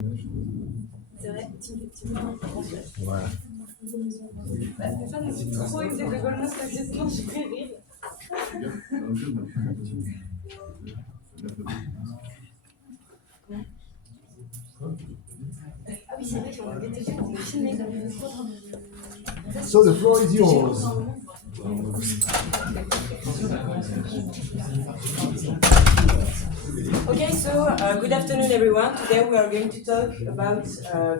C'est vrai, tu me Voilà. Stéphane, c'est trop une des Goldman parce que sinon je vais rire. Ah oui, c'est vrai qu'on avait déjà filmé. So the floor is yours. Okay, so good afternoon everyone. Today we are going to talk about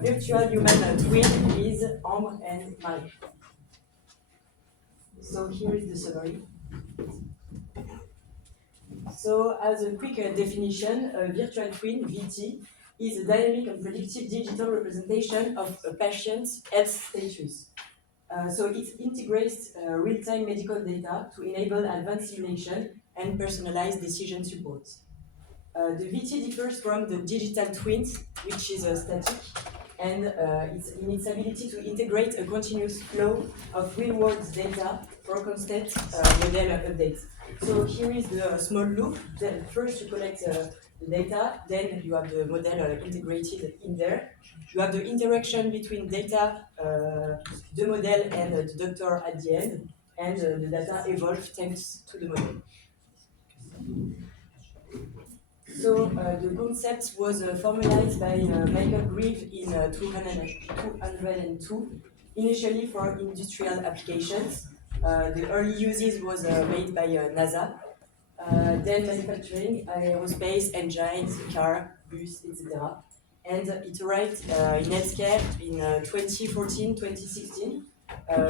virtual human twin with Ambre and Marie. So here is the summary. So as a quick definition, a virtual twin, VT, is a dynamic and predictive digital representation of a patient's health status. So it integrates real-time medical data to enable advanced simulation and personalized decision support. The VT differs from the digital twins, which is static, and it's in its ability to integrate a continuous flow of real-world data for constant model updates. So here is the small loop. Then first you collect the data, then you have the model integrated in there. You have the interaction between data, the model, and the doctor at the end, and the data evolve thanks to the model. So the concept was formalized by Michael Grieve in 2002, initially for industrial applications. The early uses was made by NASA. Then manufacturing, aerospace, engines, car, bus, etc. And it arrived in healthcare in 2014-2016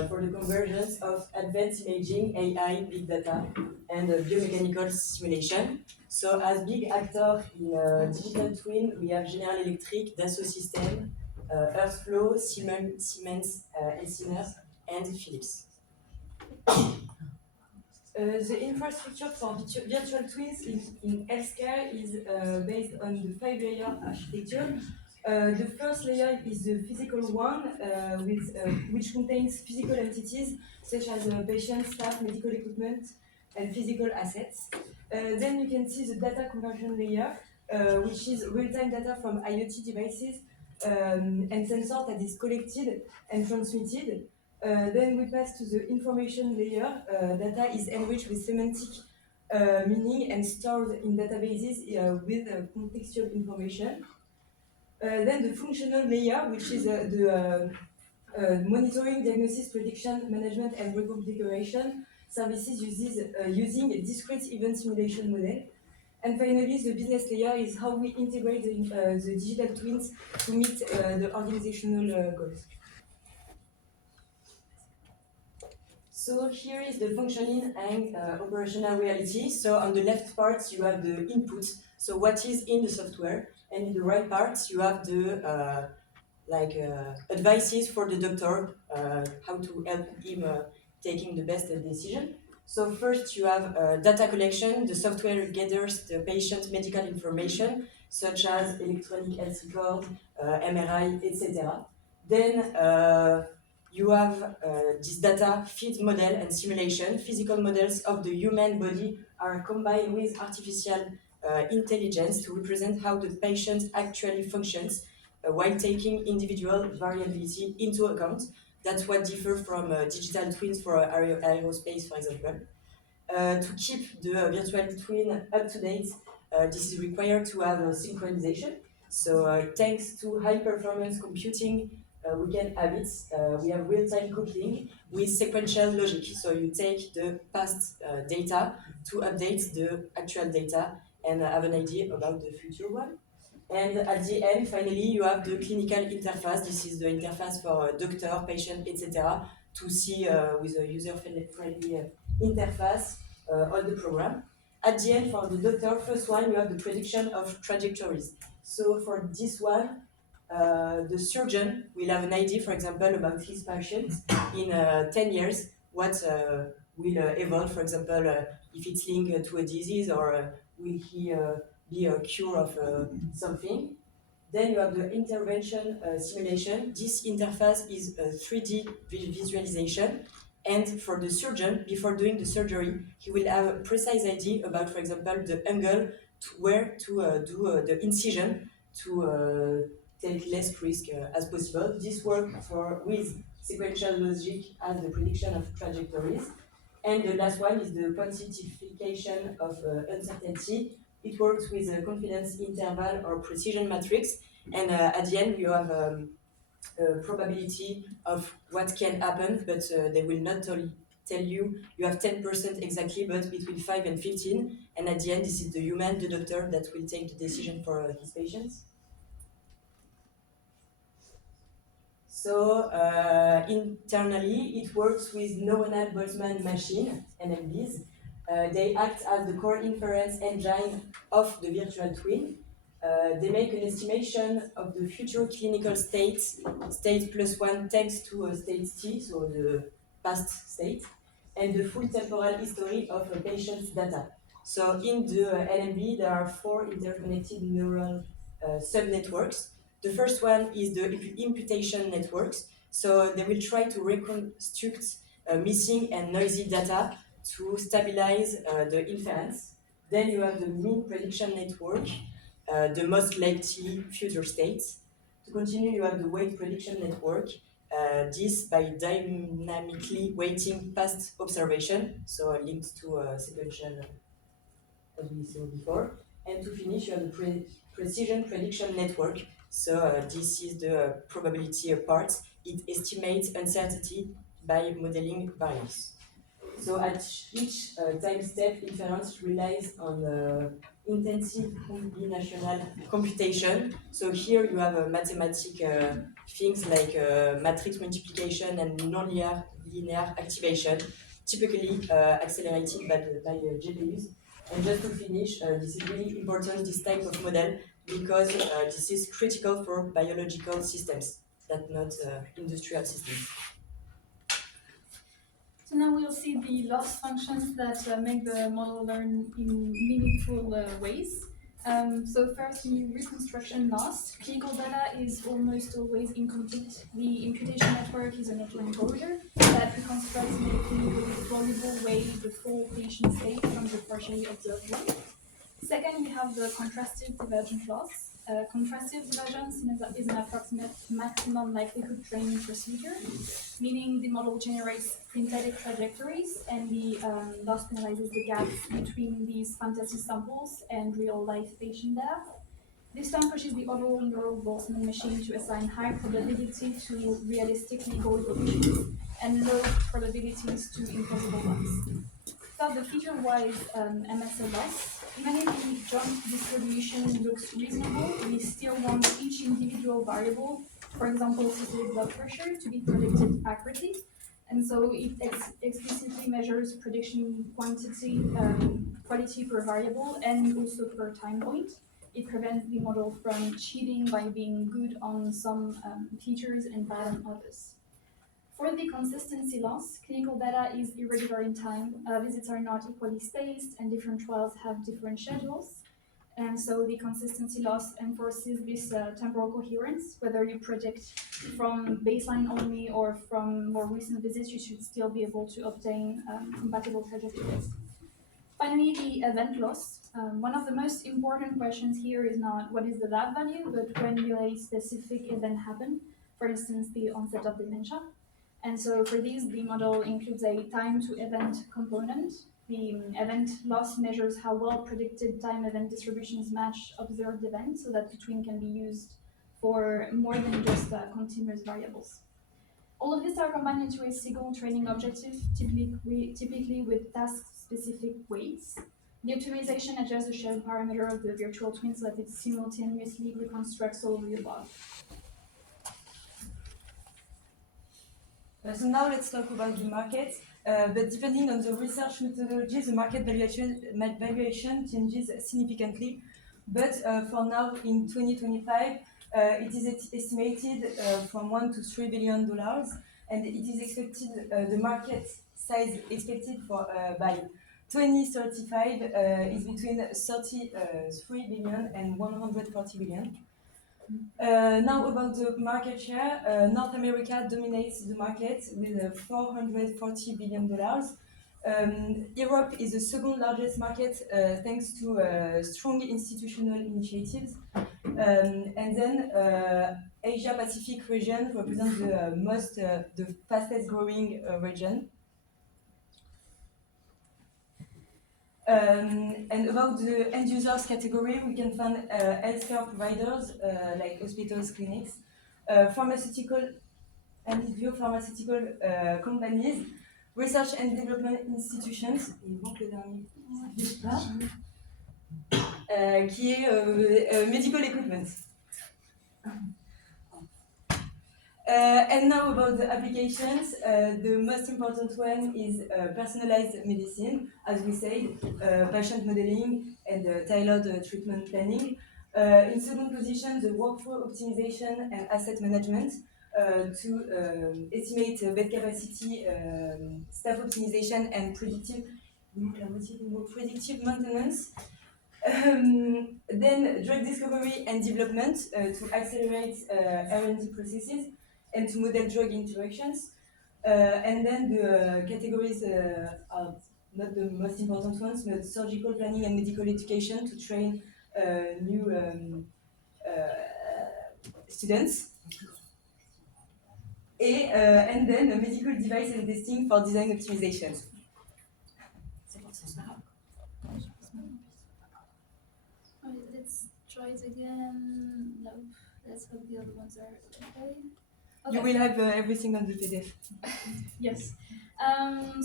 for the convergence of advanced imaging, AI, big data, and biomechanical simulation. So as big actor in digital twin, we have General Electric, Dassault Systèmes, Earthflow, Siemens, Elsineur, and Philips. The infrastructure for virtual twins in healthcare is based on the 5-layer architecture. The first layer is the physical one, which contains physical entities such as patients, staff, medical equipment, and physical assets. Then you can see the data conversion layer, which is real-time data from IoT devices and sensor that is collected and transmitted. Then we pass to the information layer. Data is enriched with semantic meaning and stored in databases with contextual information. Then the functional layer, which is the monitoring, diagnosis, prediction, management, and reconfiguration services using a discrete event simulation model. And finally, the business layer is how we integrate the digital twins to meet the organizational goals. So here is the functioning and operational reality. So on the left part, you have the input, so what is in the software, and in the right part, you have the advices for the doctor, how to help him taking the best decision. So first you have data collection. The software gathers the patient medical information, such as electronic health record, MRI, etc. Then you have this data feed model and simulation. Physical models of the human body are combined with artificial intelligence to represent how the patient actually functions while taking individual variability into account. That's what differs from digital twins for aerospace, for example. To keep the virtual twin up to date, this is required to have synchronization. So thanks to high performance computing, we can have it. We have real-time coupling with sequential logic. So you take the past data to update the actual data and have an idea about the future one. And at the end, finally, you have the clinical interface. This is the interface for doctor, patient, etc. to see with a user-friendly interface all the program. At the end, for the doctor, first one, you have the prediction of trajectories. So for this one, the surgeon will have an idea, for example, about his patient in 10 years, what will evolve, for example, if it's linked to a disease, or will he be a cure of something. Then you have the intervention simulation. This interface is a 3D visualization. And for the surgeon, before doing the surgery, he will have a precise idea about, for example, the angle to where to do the incision to take less risk as possible. This works with sequential logic as the prediction of trajectories. And the last one is the quantification of uncertainty. It works with a confidence interval or precision matrix. And at the end, you have a probability of what can happen, but they will not tell you have 10% exactly, but between 5 and 15. And at the end, this is the human, the doctor, that will take the decision for his patients. So internally, it works with neuronal Boltzmann machine, NMBs. They act as the core inference engine of the virtual twin. They make an estimation of the future clinical state +1 thanks to a state T, so the past state, and the full temporal history of a patient's data. So in the NMB, there are 4 interconnected neural subnetworks. The first one is the imputation networks. So they will try to reconstruct missing and noisy data to stabilize the inference. Then you have the mean prediction network, the most likely future states. To continue, you have the weight prediction network, this by dynamically weighting past observation, so linked to sequential, as we saw before. And to finish, you have the precision prediction network. So this is the probability part. It estimates uncertainty by modeling variance. So at each time step, inference relies on intensive combinational computation. So here you have mathematical things like matrix multiplication and non-linear activation, typically accelerated by GPUs. And just to finish, this is really important, this type of model, because this is critical for biological systems, that not industrial systems. So now we'll see the loss functions that make the model learn in meaningful ways. So first, the reconstruction loss. Clinical data is almost always incomplete. The imputation network is an autoencoder that reconstructs in a clinically plausible way the full patient state from the partially observed one. Second, we have the contrastive divergent loss. Contrastive divergence is an approximate maximum likelihood training procedure, meaning the model generates synthetic trajectories and the loss penalizes the gaps between these fantasy samples and real-life patient data. This term pushes the overall neural Boltzmann machine to assign high probability to realistic legal evolutions and low probabilities to implausible ones. So the feature-wise MSA loss, even if the jump distribution looks reasonable, we still want each individual variable, for example, systolic blood pressure, to be predicted accurately. And so it explicitly measures prediction quantity, quality per variable, and also per time point. It prevents the model from cheating by being good on some features and bad on others. For the consistency loss, clinical data is irregular in time. Visits are not equally spaced, and different trials have different schedules. And so the consistency loss enforces this temporal coherence. Whether you predict from baseline only or from more recent visits, you should still be able to obtain compatible trajectories. Finally, the event loss. One of the most important questions here is not what is the lab value, but when will a specific event happen, for instance, the onset of dementia. And so for these, the model includes a time to event component. The event loss measures how well predicted time event distributions match observed events, so that the twin can be used for more than just continuous variables. All of these are combined into a single training objective, typically with task-specific weights. The optimization adjusts the shared parameter of the virtual twin so that it simultaneously reconstructs all of the above. So now let's talk about the market. But depending on the research methodology, the market valuation changes significantly. But for now, in 2025, it is estimated from $1 to $3 billion, and it is expected the market size expected for by 2035 is between 33 billion and 140 billion. Now about the market share, North America dominates the market with $440 billion. Europe is the second largest market thanks to strong institutional initiatives. And then Asia Pacific region represents the fastest growing region. And about the end users category, we can find healthcare providers like hospitals, clinics, pharmaceutical and biopharmaceutical companies, research and development institutions, il manque le dernier, qui est medical equipment. And now about the applications, the most important one is personalized medicine, as we said, patient modeling and tailored treatment planning. In second position, the workflow optimization and asset management to estimate bed capacity, staff optimization, and predictive maintenance. Then drug discovery and development to accelerate R&D processes and to model drug interactions. And then the categories are not the most important ones, but surgical planning and medical education to train new students. And then medical device and testing for design optimization. Let's try it again. No, let's hope the other ones are okay. You will have everything on the PDF. Yes.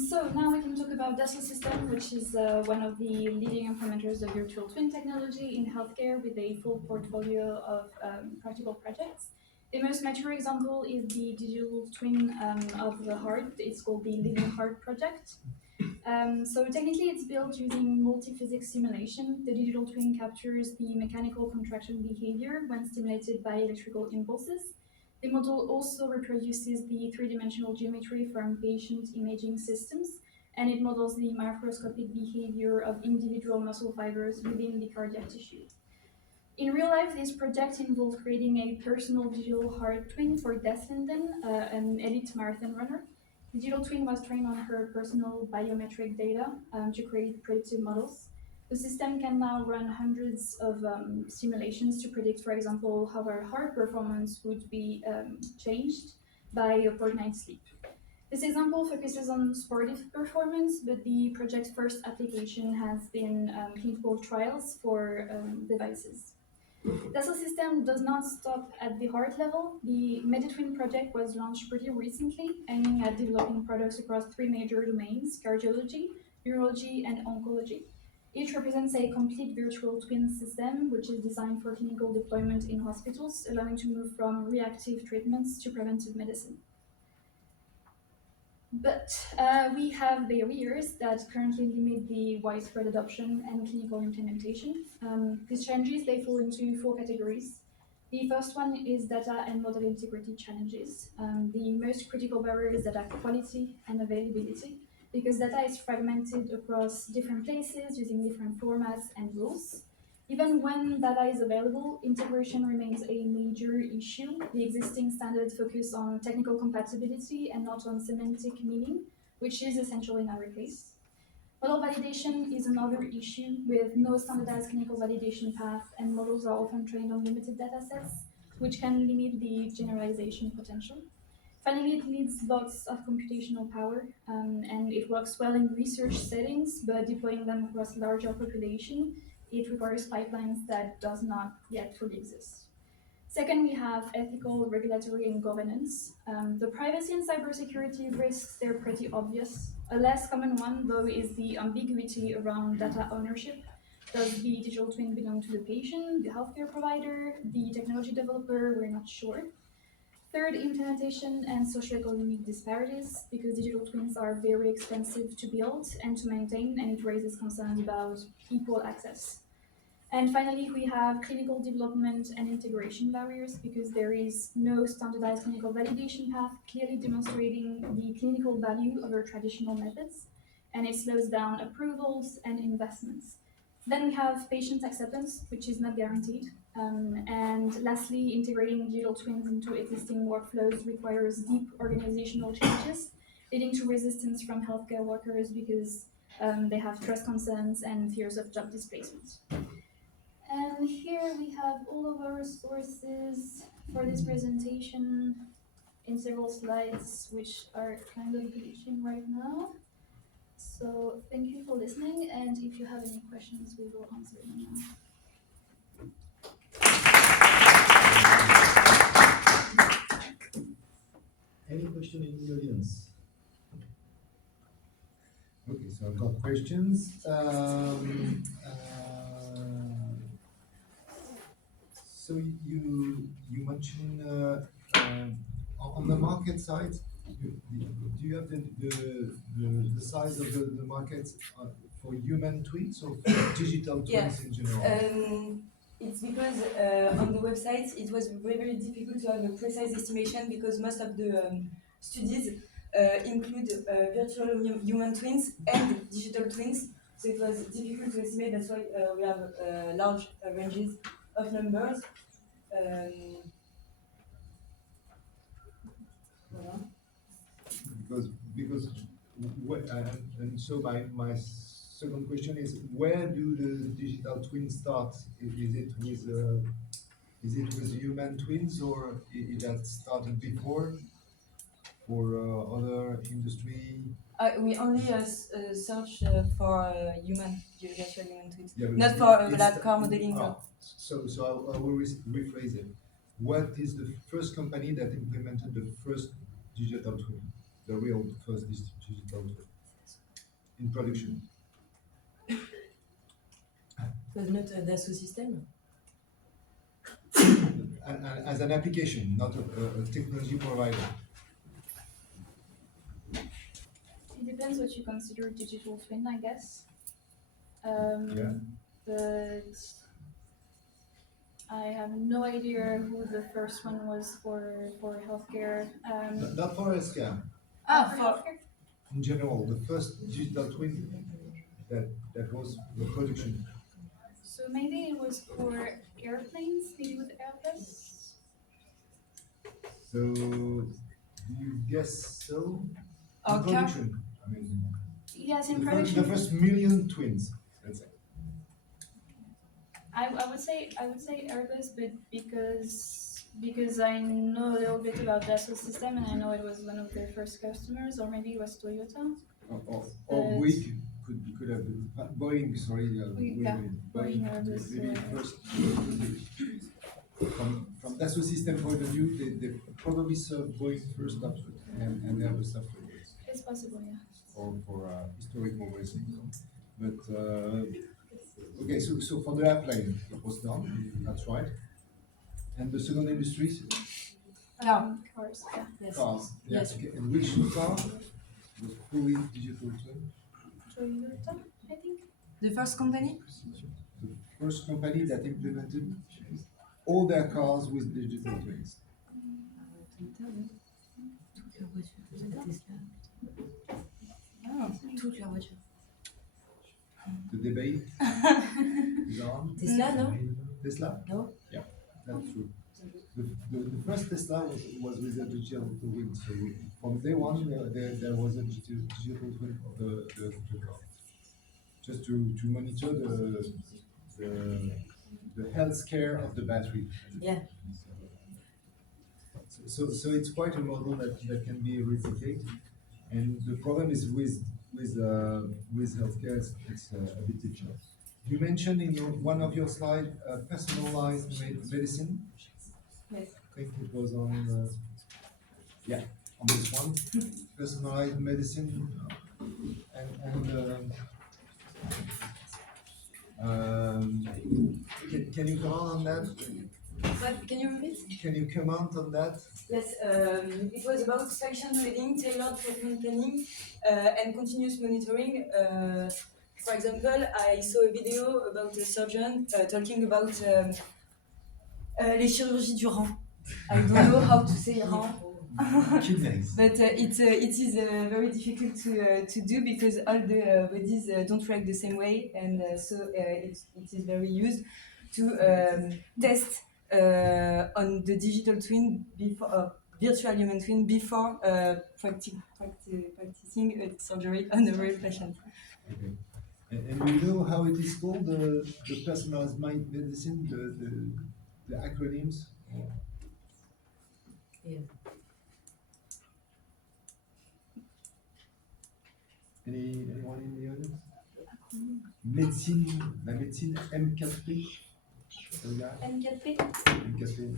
So now we can talk about Dassault Systèmes, which is one of the leading implementers of virtual twin technology in healthcare with a full portfolio of practical projects. The most mature example is the digital twin of the heart. It's called the Living Heart Project. So technically it's built using multi-physics simulation. The digital twin captures the mechanical contraction behavior when stimulated by electrical impulses. The model also reproduces the three-dimensional geometry from patient imaging systems, and it models the microscopic behavior of individual muscle fibers within the cardiac tissue. In real life, this project involved creating a personal digital heart twin for Deslinden, an elite marathon runner. The digital twin was trained on her personal biometric data to create predictive models. The system can now run hundreds of simulations to predict, for example, how our heart performance would be changed by a fortnight's sleep. This example focuses on sportive performance, but the project's first application has been clinical trials for devices. Dassault Systèmes does not stop at the heart level. The MediTwin project was launched pretty recently, aiming at developing products across three major domains: cardiology, neurology, and oncology. Each represents a complete virtual twin system, which is designed for clinical deployment in hospitals, allowing to move from reactive treatments to preventive medicine. But we have barriers that currently limit the widespread adoption and clinical implementation. These challenges, they fall into four categories. The first one is data and model integrity challenges. The most critical barrier is data quality and availability, because data is fragmented across different places using different formats and rules. Even when data is available, integration remains a major issue. The existing standards focus on technical compatibility and not on semantic meaning, which is essential in our case. Model validation is another issue, with no standardized clinical validation path, and models are often trained on limited data sets, which can limit the generalization potential. Finally, it needs lots of computational power, and it works well in research settings, but deploying them across larger population, it requires pipelines that does not yet fully exist. Second, we have ethical, regulatory, and governance. The privacy and cybersecurity risks, they're pretty obvious. A less common one, though, is the ambiguity around data ownership. Does the digital twin belong to the patient, the healthcare provider, the technology developer? We're not sure. Third, implementation and socioeconomic disparities, because digital twins are very expensive to build and to maintain, and it raises concerns about equal access. And finally, we have clinical development and integration barriers, because there is no standardized clinical validation path clearly demonstrating the clinical value of our traditional methods, and it slows down approvals and investments. Then we have patient acceptance, which is not guaranteed. And lastly, integrating digital twins into existing workflows requires deep organizational changes, leading to resistance from healthcare workers because they have trust concerns and fears of job displacement. And here we have all of our resources for this presentation in several slides, which are kind of glitching right now. So thank you for listening, and if you have any questions, we will answer them now. Any question in the audience? Okay, so I've got questions. So you mentioned on the market side, do you have the size of the market for human twins or for digital twins in general? It's because on the website it was very difficult to have a precise estimation because most of the studies include virtual human twins and digital twins. So it was difficult to estimate. That's why we have large ranges of numbers. Voilà. Because and so my second question is, where do the digital twins start? Is it with human twins, or it that started before for other industry? We only search for virtual human twins, Yeah, not because for it's lab car modeling. So I will rephrase it. What is the first company that implemented the first digital twin, the real first digital twin in production? It was not Dassault system. As an application, not a technology provider. It depends what you consider digital twin, I guess. Yeah. But I have no idea who the first one was for healthcare. Not for healthcare. For For healthcare? In general, the first digital twin that was the production. So maybe it was for airplanes, maybe with Airbus. So do you guess so? Our In car? production. I mean, Yes, in the production. first million twins, let's say. I would say Airbus, but because I know a little bit about Dassault system and I know it was one of their first customers, or maybe it was Toyota. Or Boeing could have been Boeing. Sorry, Yeah, Boeing or maybe Airbus, first. From Dassault system point of view, they probably serve Boeing first after, and Airbus afterwards. It's possible, yeah. Or for historical reasons. But okay, so for the airplane, it was done. That's right. And the second industry, Cars, yeah. Yes. cars. Yeah. Yes. Okay. And which car was fully digital twin? Toyota, I think. The first company? The first company that implemented all their cars with digital twins. Toutes leurs voitures. The debate is on. Tesla, no? Tesla? No. Yeah, that's true. The first Tesla was with a digital twin. So from day one, there was a digital twin of the car, just to monitor the health care of the battery. Yeah. So it's quite a model that can be replicated, and the problem is with healthcare, it's a bit different. You mentioned in one of your slides personalized medicine. Yes. I think it was on on this one, personalized medicine, can you comment on that? But can you repeat? Can you comment on that? Yes, it was about section reading, tailored treatment planning, and continuous monitoring. For example, I saw a video about a surgeon talking about les chirurgies du rein. I don't know how to say rein. Kidneys. But it is very difficult to do because all the bodies don't react the same way, and so it is very used to test on the digital twin before virtual human twin before practicing surgery on the real patient. Okay. And you know how it is called, the personalized medicine, the acronyms? Yeah. Anyone in the audience? Médecine, la médecine M4P. Ça veut dire N4P. M4P.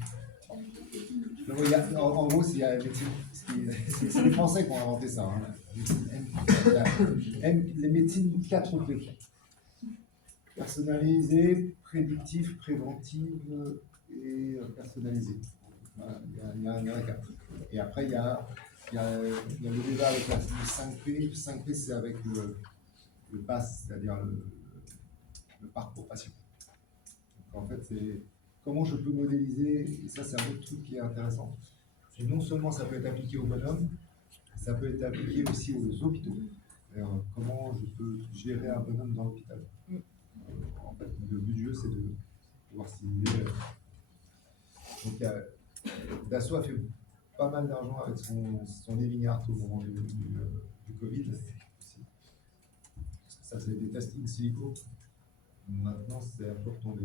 Donc, en gros, il y a la médecine, c'est les Français qui ont inventé ça. Hein. Les médecines 4P. Personnalisée, prédictive, préventive et personnalisée. Voilà, il y en a 4. Et après, il y a le débat avec le 5P. Le 5P, c'est avec le PASS, c'est-à-dire le parcours patient. Donc, en fait, c'est comment je peux modéliser, et ça, c'est un autre truc qui est intéressant. Et non seulement ça peut être appliqué aux bonhommes, ça peut être appliqué aussi aux hôpitaux. Comment je peux gérer un bonhomme dans l'hôpital. En fait, le but du jeu, c'est de pouvoir simuler. Donc, Dassault a fait pas mal d'argent avec son Evignart au moment du Covid. Ça, c'est des tests in silico. Maintenant, c'est un peu retombé.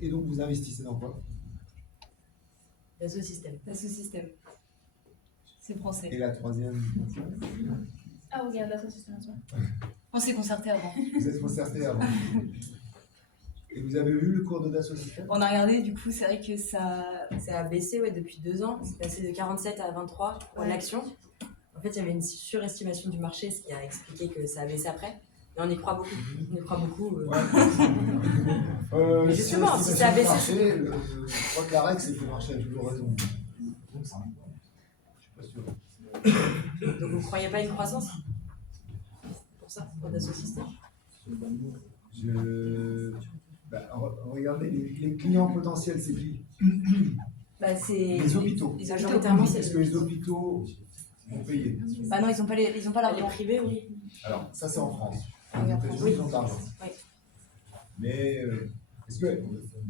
Et donc, vous investissez dans quoi? Dassault Systèmes. Dassault Systèmes. C'est français. Et la troisième? Ah, regarde, Dassault Systèmes. On s'est concerté avant. Vous êtes concerté avant. Et vous avez eu le cours de Dassault Systèmes? On a regardé, du coup, c'est vrai que ça. Ça a baissé depuis 2 ans. C'est passé de 47 à 23 Ouais. l'action. En fait, il y avait une surestimation du marché, ce qui a expliqué que ça a baissé après. Mais on y croit beaucoup. On y croit beaucoup. Mais justement, si ça a baissé. Je crois que la règle, c'est que le marché a toujours raison. Je suis pas sûr. Donc vous ne croyez pas à une croissance? Pour ça, pour Dassault Systèmes. Regardez, les clients potentiels, c'est qui? Bah, c'est. Les hôpitaux. Majoritairement, c'est Est-ce que les hôpitaux vont payer? Bah non, ils ont pas les l'argent. privés, oui. Alors, ça, c'est en France. Oui, Les États-Unis, ils ont de l'argent. Oui. Mais est-ce que,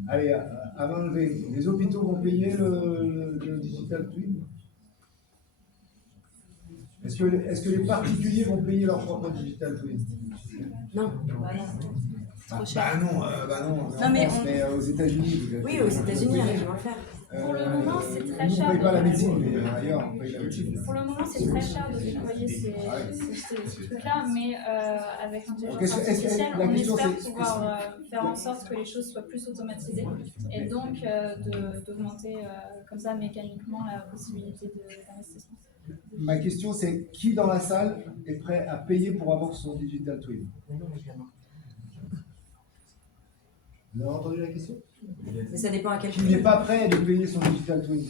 allez, avant les hôpitaux vont payer le digital twin? Est-ce que les particuliers vont payer leur propre digital twin? Non. Trop cher. Non, Non, mais mais aux États-Unis. Oui, aux États-Unis, ils vont le faire. Pour le moment, c'est très nous, cher. On ne paye pas la médecine, mais ailleurs, on paye la médecine. Pour le moment, c'est très cher de déployer ces trucs-là, mais avec l'intelligence artificielle, la on question, espère c'est- pouvoir faire en sorte que les choses soient plus automatisées et donc d'augmenter comme ça mécaniquement la possibilité d'investissement. Ma question, c'est qui dans la salle est prêt à payer pour avoir son digital twin? Mais non, évidemment. Vous avez entendu la question? Mais ça dépend à quel Qui n'est prix. pas prêt de payer son digital twin?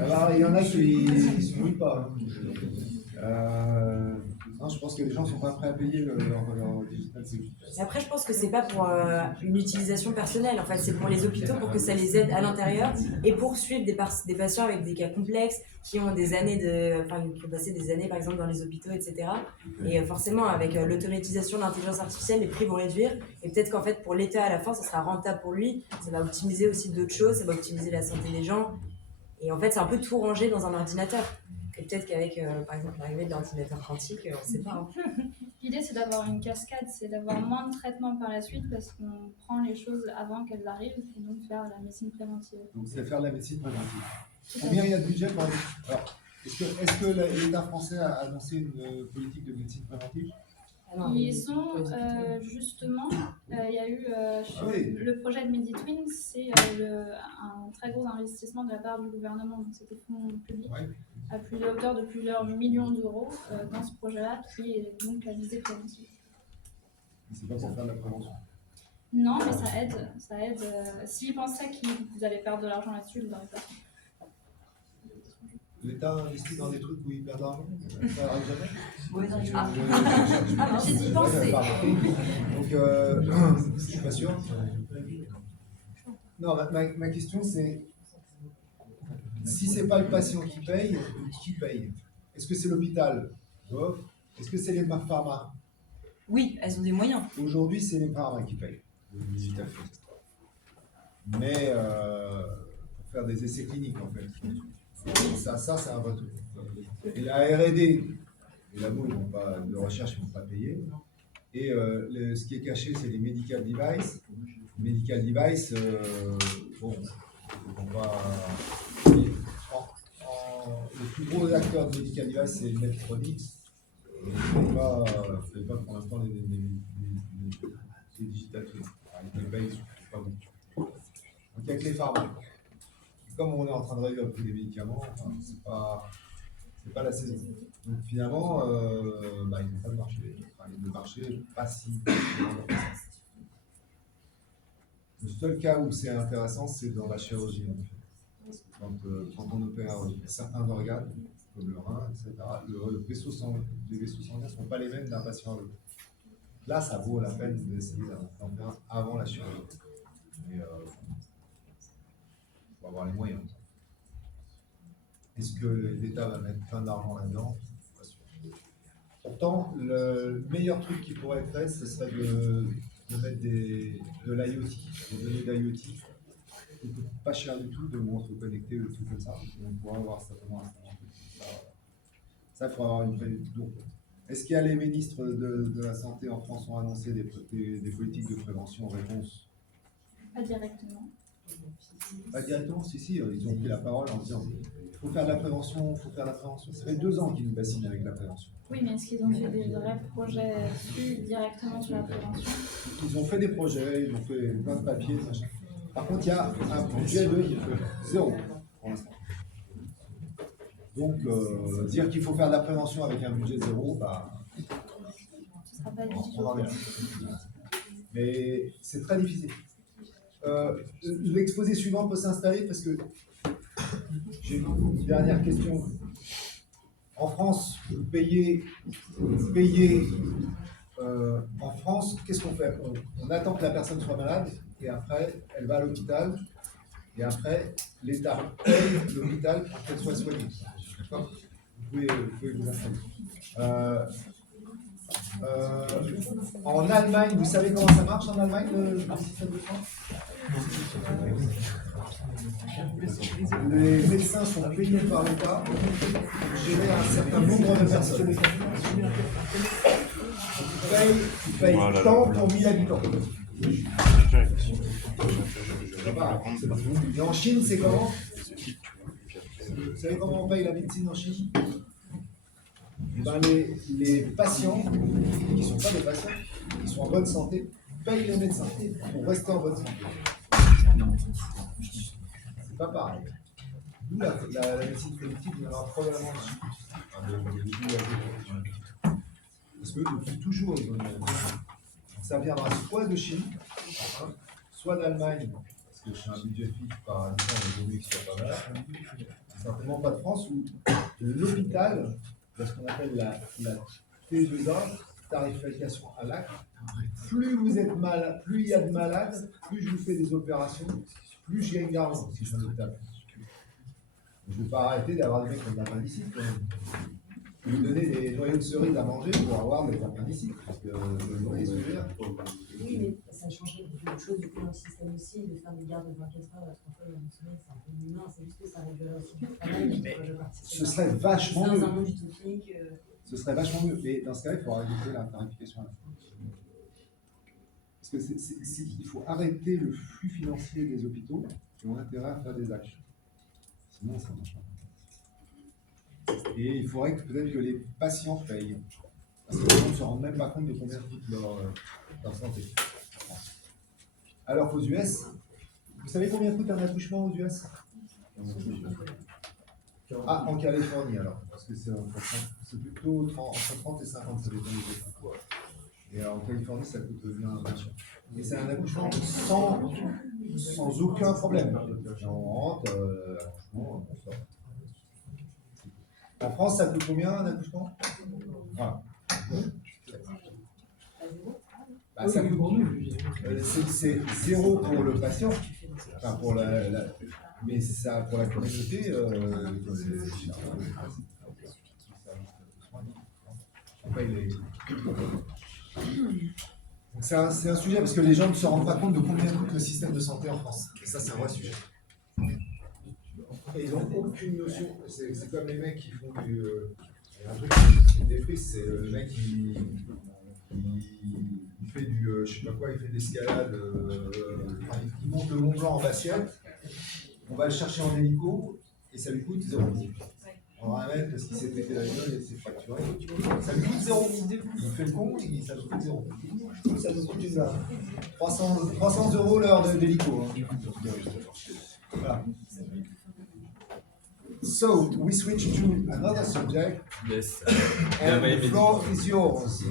Alors, il y en a qui ne se mouillent pas. Non, je pense que les gens ne sont pas prêts à payer leur digital twin. Et après, je pense que c'est pas pour une utilisation personnelle. En fait, c'est pour les hôpitaux, pour que ça les aide à l'intérieur et pour suivre des patients avec des cas complexes qui ont des années qui ont passé des années, par exemple, dans les hôpitaux, etc. Et forcément, avec l'automatisation de l'intelligence artificielle, les prix vont réduire. Et peut-être qu'en fait, pour l'État, à la fin, ça sera rentable pour lui. Ça va optimiser aussi d'autres choses. Ça va optimiser la santé des gens. Et en fait, c'est un peu tout rangé dans un ordinateur. Et peut-être qu'avec, par exemple, l'arrivée de l'ordinateur quantique, on ne sait pas. Hein. L'idée, c'est d'avoir une cascade, c'est d'avoir moins de traitements par la suite parce qu'on prend les choses avant qu'elles arrivent et donc faire la médecine préventive. Donc, c'est faire de la médecine préventive. Combien il y a de budget pour Alors, est-ce que l'État français a annoncé une politique de médecine préventive? Ils sont justement, il y a eu le projet de MediTwin, c'est un très gros investissement de la part du gouvernement, donc c'était fonds publics, à hauteur de plusieurs millions d'euros dans ce projet-là, qui est donc la visée préventive. C'est pas pour faire de la prévention. Non, mais ça aide. S'ils pensaient qu'ils allaient perdre de l'argent là-dessus, ils l'auraient pas fait. L'État investit dans des trucs où il perd de l'argent? Ça arrive jamais? Oui, non, J'ai d'y penser. Donc, je suis pas sûr. Non, ma question c'est, si c'est pas le patient qui paye, qui paye? Est-ce que c'est l'hôpital? Est-ce que c'est les pharma? Oui, elles ont des moyens. Aujourd'hui, c'est les pharma qui payent. Mais pour faire des essais cliniques en fait. Ça c'est un vrai truc. Et la R&D, les labos de recherche ne vont pas payer. Et ce qui est caché, c'est les medical devices. Medical device, bon, on va. Le plus gros acteur de medical device, c'est Medtronic. Ils ne payent pas pour l'instant les digital twins. Ils ne payent pas beaucoup. Donc il n'y a que les pharma. Comme on est en train de réduire le prix des médicaments, c'est pas la saison. Donc finalement, ils n'ont pas de marché. Enfin, le marché n'est pas si. Le seul cas où c'est intéressant, c'est dans la chirurgie. En fait. Quand on opère certains organes, comme le rein, etc., les vaisseaux sanguins ne sont pas les mêmes d'un patient à l'autre. Là, ça vaut la peine d'essayer d'en faire avant la chirurgie. Mais il faut avoir les moyens. Est-ce que l'État va mettre plein d'argent là-dedans? Pas sûr. Pourtant, le meilleur truc qui pourrait être fait, ce serait de mettre de l'IoT, des données d'IoT, qui ne coûtent pas cher du tout, de montres connectées ou des trucs comme ça. On pourra avoir certainement un ça, il faut avoir une vraie. Donc, est-ce qu'il y a les ministres de la Santé en France ont annoncé des politiques de prévention en réponse? Pas directement. Pas directement, si, ils ont pris la parole en disant il faut faire de la prévention, il faut faire de la prévention. Ça fait 2 ans qu'ils nous bassinent avec la prévention. Oui, mais est-ce qu'ils ont fait des vrais projets directement sur la prévention? Ils ont fait des projets, ils ont fait plein de papiers, machin. Par contre, il y a un budget de 0 pour l'instant. Donc, dire qu'il faut faire de la prévention avec un budget de 0, Ce sera pas on va rien. Mais c'est très difficile. L'exposé suivant peut s'installer parce que j'ai une dernière question. En France, vous payez en France, qu'est-ce qu'on fait? On attend que la personne soit malade et après, elle va à l'hôpital et après, l'État paye l'hôpital pour qu'elle soit soignée. D'accord? Vous pouvez vous installer. En Allemagne, vous savez comment ça marche en Allemagne, le système de soins? Les médecins sont payés par l'État pour gérer un certain nombre de personnes. Ils payent tant pour 1000 habitants. Et en Chine, c'est comment? Vous savez comment on paye la médecine en Chine? Les patients, qui ne sont pas des patients, qui sont en bonne santé, payent les médecins pour rester en bonne santé. C'est pas pareil. Nous, la médecine prédictive, il y en aura probablement dessus. Parce que depuis toujours, ils ont ça viendra soit de Chine, soit d'Allemagne, parce que c'est un budget fixe par habitant, les données qui sont pas mal. Certainement pas de France, où l'hôpital, ce qu'on appelle la T2A, tarification à l'acte, plus vous êtes malade, plus il y a de malades, plus je vous fais des opérations, plus je gagne d'argent si je suis un hôpital. Je ne vais pas arrêter d'avoir des mecs comme l'appendicite quand même. Je vais donner des noyaux de cerises à manger pour avoir des appendicites, parce que le noyau se gère. Oui, mais ça changerait beaucoup de choses du coup dans le système aussi, de faire des gardes de 24 heures, parce qu'en fait, le sommeil, c'est un peu humain, c'est juste que ça réglerait aussi du travail. Ce serait vachement mieux. Dans un monde utopique. Ce serait vachement mieux. Mais dans ce cas-là, il faut arrêter la tarification à la fin. Parce que il faut arrêter le flux financier des hôpitaux qui ont intérêt à faire des actes. Sinon, ça ne marche pas. Et il faudrait peut-être que les patients payent. Parce que les gens ne se rendent même pas compte de combien coûte leur santé. Alors qu'aux US, vous savez combien coûte un accouchement aux US? Ah, en Californie alors. Parce que c'est plutôt entre 30 et 50, ça dépend des États. Et en Californie, ça coûte bien cher. Et c'est un accouchement sans aucun problème. On rentre, accouchement, on sort. En France, ça coûte combien un accouchement? Voilà. Ça coûte. C'est 0 pour le patient, enfin pour mais ça pour la communauté. On paye les. C'est un sujet parce que les gens ne se rendent pas compte de combien coûte le système de santé en France. Et ça, c'est un vrai sujet. Et ils n'ont aucune notion. C'est comme les mecs qui font du. Il y a un truc qui me défrise, c'est le mec il fait du. Je sais pas quoi, il fait de l'escalade. Il monte le Mont Blanc en bassiette. On va le chercher en hélico et ça lui coûte 0. On ramène parce qu'il s'est pété la gueule et s'est fracturé. Ça lui coûte 0. Il fait le con et ça lui coûte 0. Ça nous coûte une barre. 300 € l'heure d'hélico. Hein. Voilà. So we switch to another subject. Yes. And the floor is yours.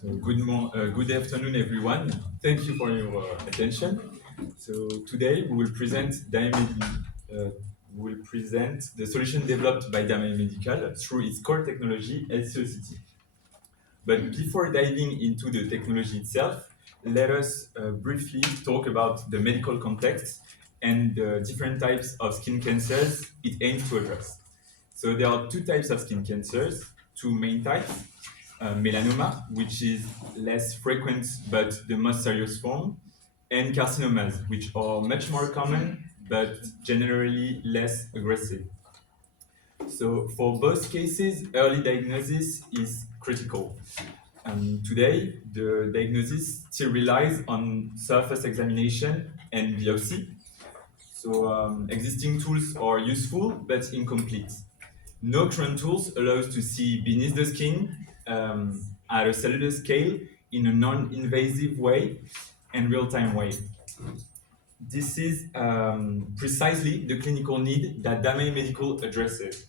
So good afternoon, everyone. Thank you for your attention. So today we will present the solution developed by Damae Medical through its core technology, LCOCT. But before diving into the technology itself, let us briefly talk about the medical context and the different types of skin cancers it aims to address. So there are 2 types of skin cancers, 2 main types. Melanoma, which is less frequent but the most serious form, and carcinomas, which are much more common but generally less aggressive. So for both cases, early diagnosis is critical. Today, the diagnosis still relies on surface examination and biopsy. So existing tools are useful but incomplete. No current tools allow us to see beneath the skin at a cellular scale in a non-invasive way and real-time way. This is precisely the clinical need that Damae Medical addresses.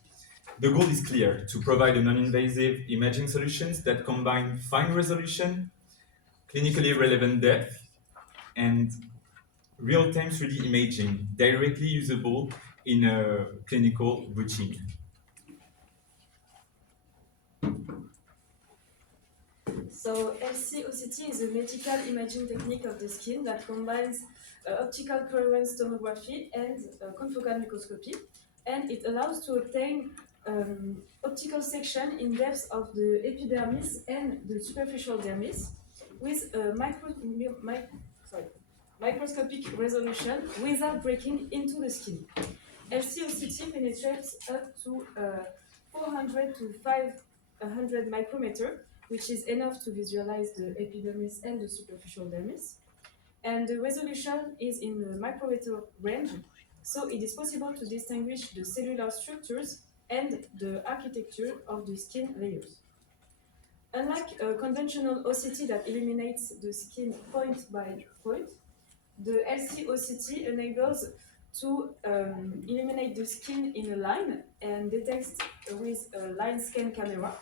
The goal is clear: to provide a non-invasive imaging solutions that combine fine resolution, clinically relevant depth, and real-time 3D imaging directly usable in a clinical routine. So LCOCT is a medical imaging technique of the skin that combines optical coherence tomography and confocal microscopy, and it allows to obtain optical section in depth of the epidermis and the superficial dermis with a microscopic resolution without breaking into the skin. LCOCT penetrates up to 400 to 500 micrometer, which is enough to visualize the epidermis and the superficial dermis. And the resolution is in the micrometer range, so it is possible to distinguish the cellular structures and the architecture of the skin layers. Unlike a conventional OCT that illuminates the skin point by point, the LCOCT enables to illuminate the skin in a line and detects with a line scan camera.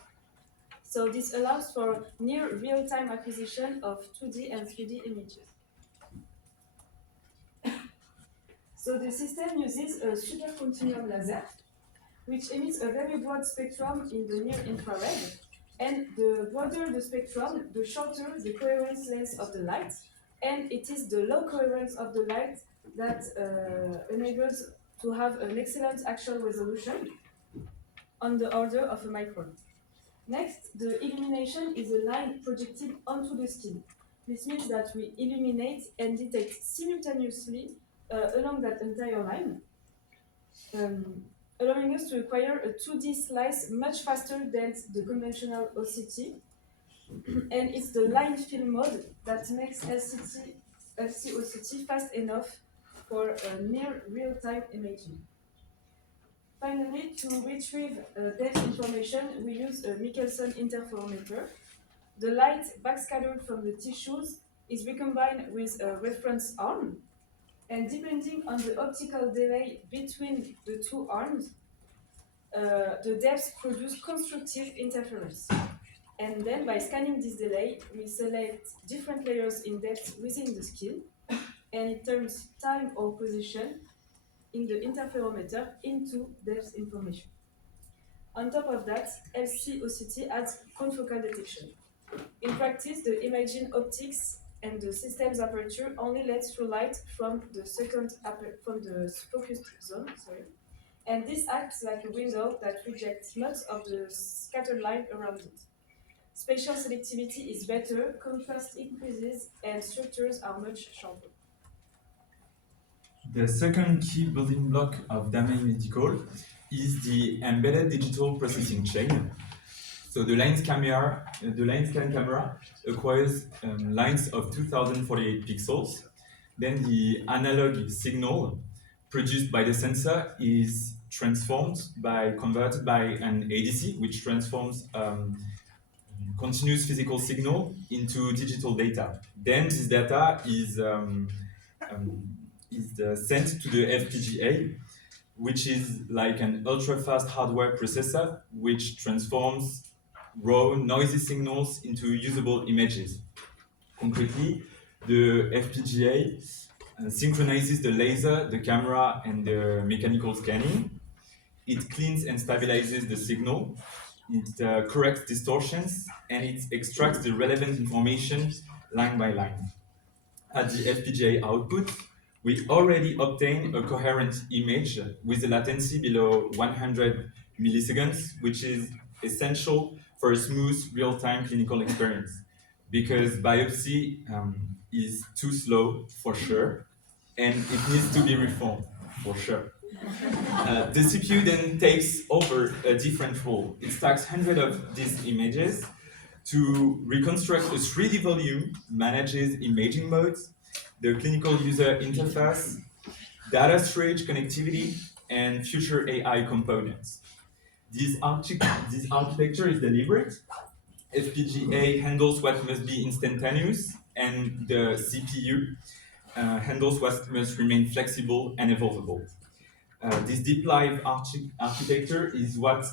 So this allows for near real-time acquisition of 2D and 3D images. So the system uses a supercontinuum laser, which emits a very broad spectrum in the near infrared. And the broader the spectrum, the shorter the coherence length of the light. And it is the low coherence of the light that enables to have an excellent actual resolution on the order of a micron. Next, the illumination is a line projected onto the skin. This means that we illuminate and detect simultaneously along that entire line, allowing us to acquire a 2D slice much faster than the conventional OCT. And it's the line fill mode that makes LCOCT fast enough for near real-time imaging. Finally, to retrieve depth information, we use a Michelson interferometer. The light backscattered from the tissues is recombined with a reference arm, and depending on the optical delay between the 2 arms, the depths produce constructive interference. And then by scanning this delay, we select different layers in depth within the skin, and it turns time or position in the interferometer into depth information. On top of that, LCOCT adds confocal detection. In practice, the imaging optics and the system's aperture only lets through light from the focused zone, and this acts like a window that rejects much of the scattered light around it. Spatial selectivity is better, contrast increases, and structures are much sharper. The second key building block of Damei Medical is the embedded digital processing chain. So the line scan camera acquires lines of 2048 pixels. Then the analog signal produced by the sensor is converted by an ADC, which transforms continuous physical signal into digital data. Then this data is sent to the FPGA, which is like an ultra-fast hardware processor, which transforms raw noisy signals into usable images. Concretely, the FPGA synchronizes the laser, the camera, and the mechanical scanning. It cleans and stabilizes the signal. It corrects distortions, and it extracts the relevant information line by line. At the FPGA output, we already obtain a coherent image with a latency below 100 milliseconds, which is essential for a smooth real-time clinical experience. Because biopsy is too slow for sure, and it needs to be reformed for sure. The CPU then takes over a different role. It stacks hundreds of these images to reconstruct a 3D volume, manages imaging modes, the clinical user interface, data storage connectivity, and future AI components. This architecture is deliberate. FPGA handles what must be instantaneous, and the CPU handles what must remain flexible and evolvable. This deep live architecture is what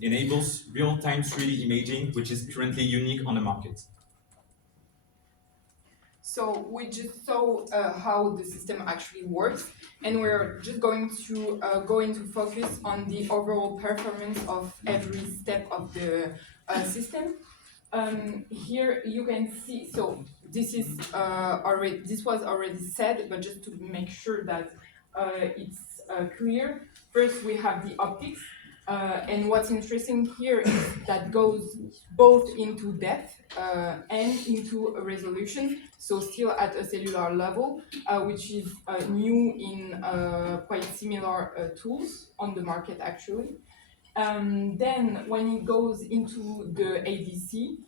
enables real-time 3D imaging, which is currently unique on the market. So we just saw how the system actually works, and we're just going to go into focus on the overall performance of every step of the system. Here you can see, so this was already said, but just to make sure that it's clear. First, we have the optics, and what's interesting here is that goes both into depth and into a resolution, so still at a cellular level, which is new in quite similar tools on the market actually. Then when it goes into the ADC,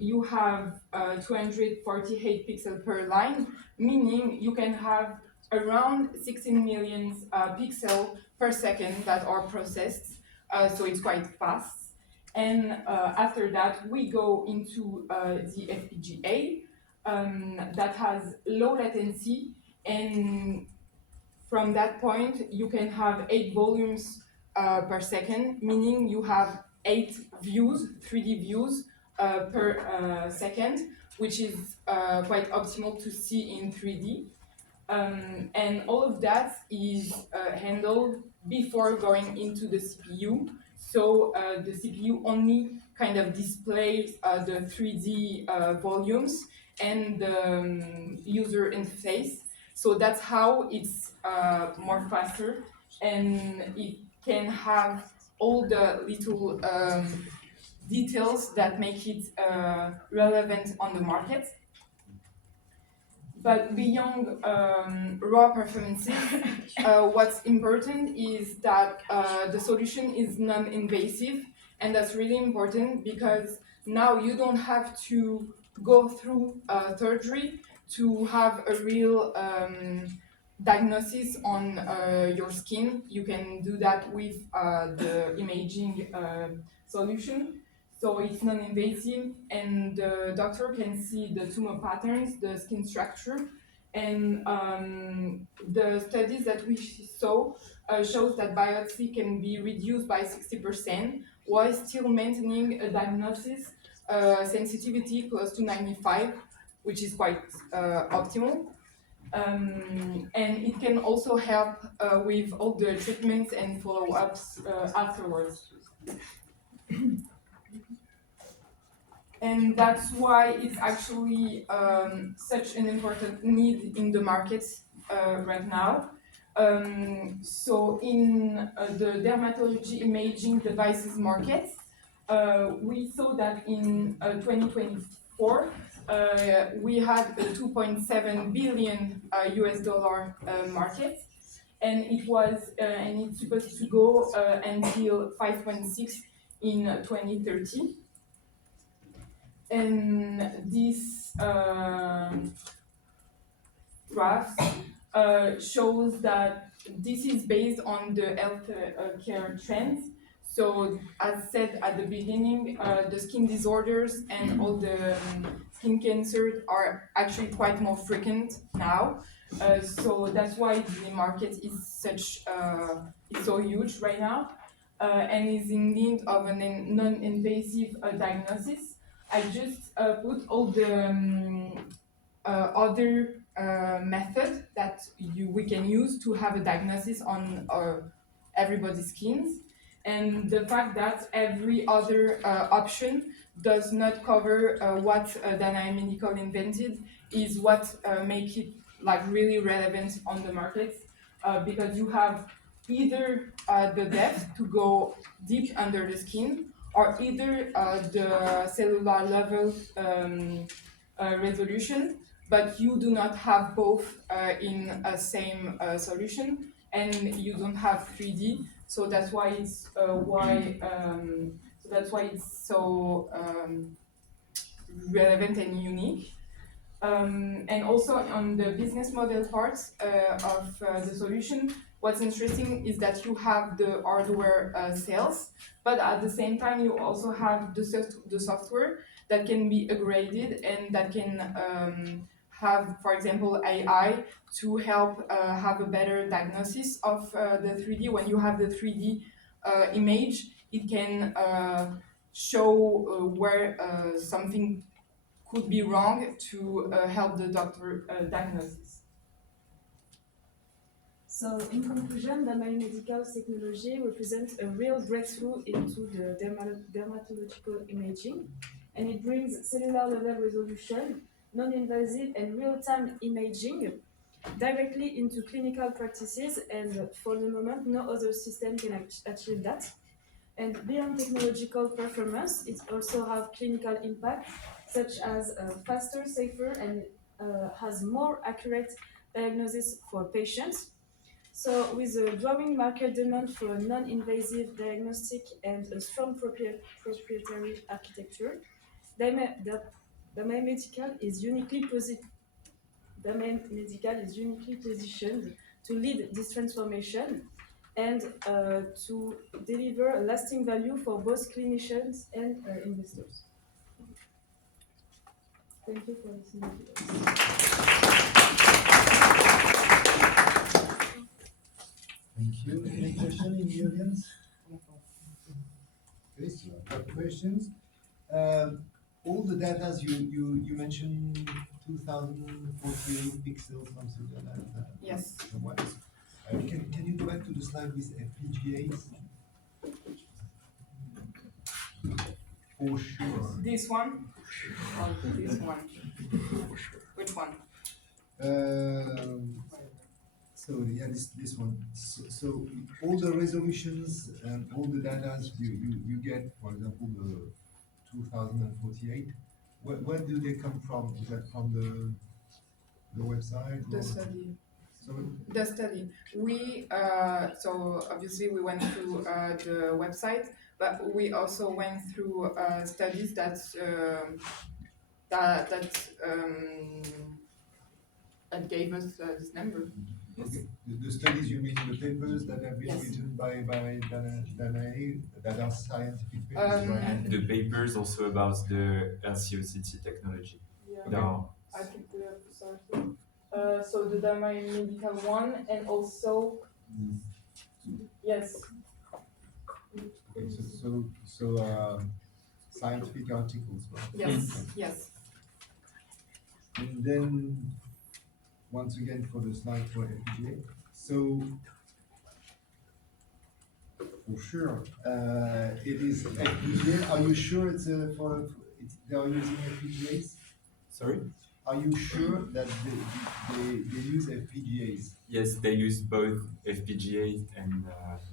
you have 248 pixels per line, meaning you can have around 16 million pixels per second that are processed, so it's quite fast. And after that, we go into the FPGA that has low latency, and from that point, you can have 8 volumes per second, meaning you have 8 views, 3D views per second, which is quite optimal to see in 3D. And all of that is handled before going into the CPU. So the CPU only kind of displays the 3D volumes and the user interface. So that's how it's more faster, and it can have all the little details that make it relevant on the market. But beyond raw performances, what's important is that the solution is non-invasive, and that's really important because now you don't have to go through surgery to have a real diagnosis on your skin. You can do that with the imaging solution. So it's non-invasive, and the doctor can see the tumor patterns, the skin structure, and the studies that we saw shows that biopsy can be reduced by 60% while still maintaining a diagnosis sensitivity close to 95, which is quite optimal. And it can also help with all the treatments and follow-ups afterwards. And that's why it's actually such an important need in the market right now. So in the dermatology imaging devices market, we saw that in 2024, we had a 2.7 billion US dollar market, and it was and it's supposed to go until 5.6 in 2030. And this graph shows that this is based on the health care trends. So, as said at the beginning, the skin disorders and all the skin cancers are actually quite more frequent now. So that's why the market is is so huge right now, and is in need of a non-invasive diagnosis. I just put all the other method that we can use to have a diagnosis on everybody's skins, and the fact that every other option does not cover what Danae Medical invented is what make it like really relevant on the market, because you have either the depth to go deep under the skin, or either the cellular level resolution, but you do not have both in a same solution, and you don't have 3D. So that's why it's so relevant and unique. And also on the business model part of the solution, what's interesting is that you have the hardware sales, but at the same time you also have the software that can be upgraded and that can have, for example, AI to help have a better diagnosis of the 3D. When you have the 3D image, it can show where something could be wrong to help the doctor diagnosis. So, in conclusion, the biomedical technology represents a real breakthrough into the dermatological imaging, and it brings cellular level resolution, non-invasive and real-time imaging directly into clinical practices, and for the moment, no other system can achieve that. And beyond technological performance, it also has clinical impact, such as faster, safer, and has more accurate diagnosis for patients. So, with a growing market demand for non-invasive diagnostic and a strong proprietary architecture, Damae Medical is uniquely positioned to lead this transformation and to deliver lasting value for both clinicians and investors. Thank you for listening to us. Thank you. Any question in the audience? Okay, so I've got questions. All the data you mentioned 2048 pixels, something like that. Yes. Can you go back to the slide with FPGAs? For sure. This one? Or this one? Which one? So yeah, this one. So all the resolutions and all the data you get, for example, the 2048. Where do they come from? Is that from the website? The or- study. So The study. We so obviously we went through the website, but we also went through studies that gave us this number. okay, the studies you mean the papers that have been Yes. written by Danae that are scientific papers, right? And the papers also about the LCOCT technology. Yeah. Now, I think we have to start here. So the Damae Medical one, and also yes. Okay, so scientific articles, right? Yes. Yes. And then once again for the slide for FPGA. So for sure, it is FPGA. Are you sure it's they are using FPGAs? sorry? Are you sure that they use FPGAs? Yes, they use both FPGA and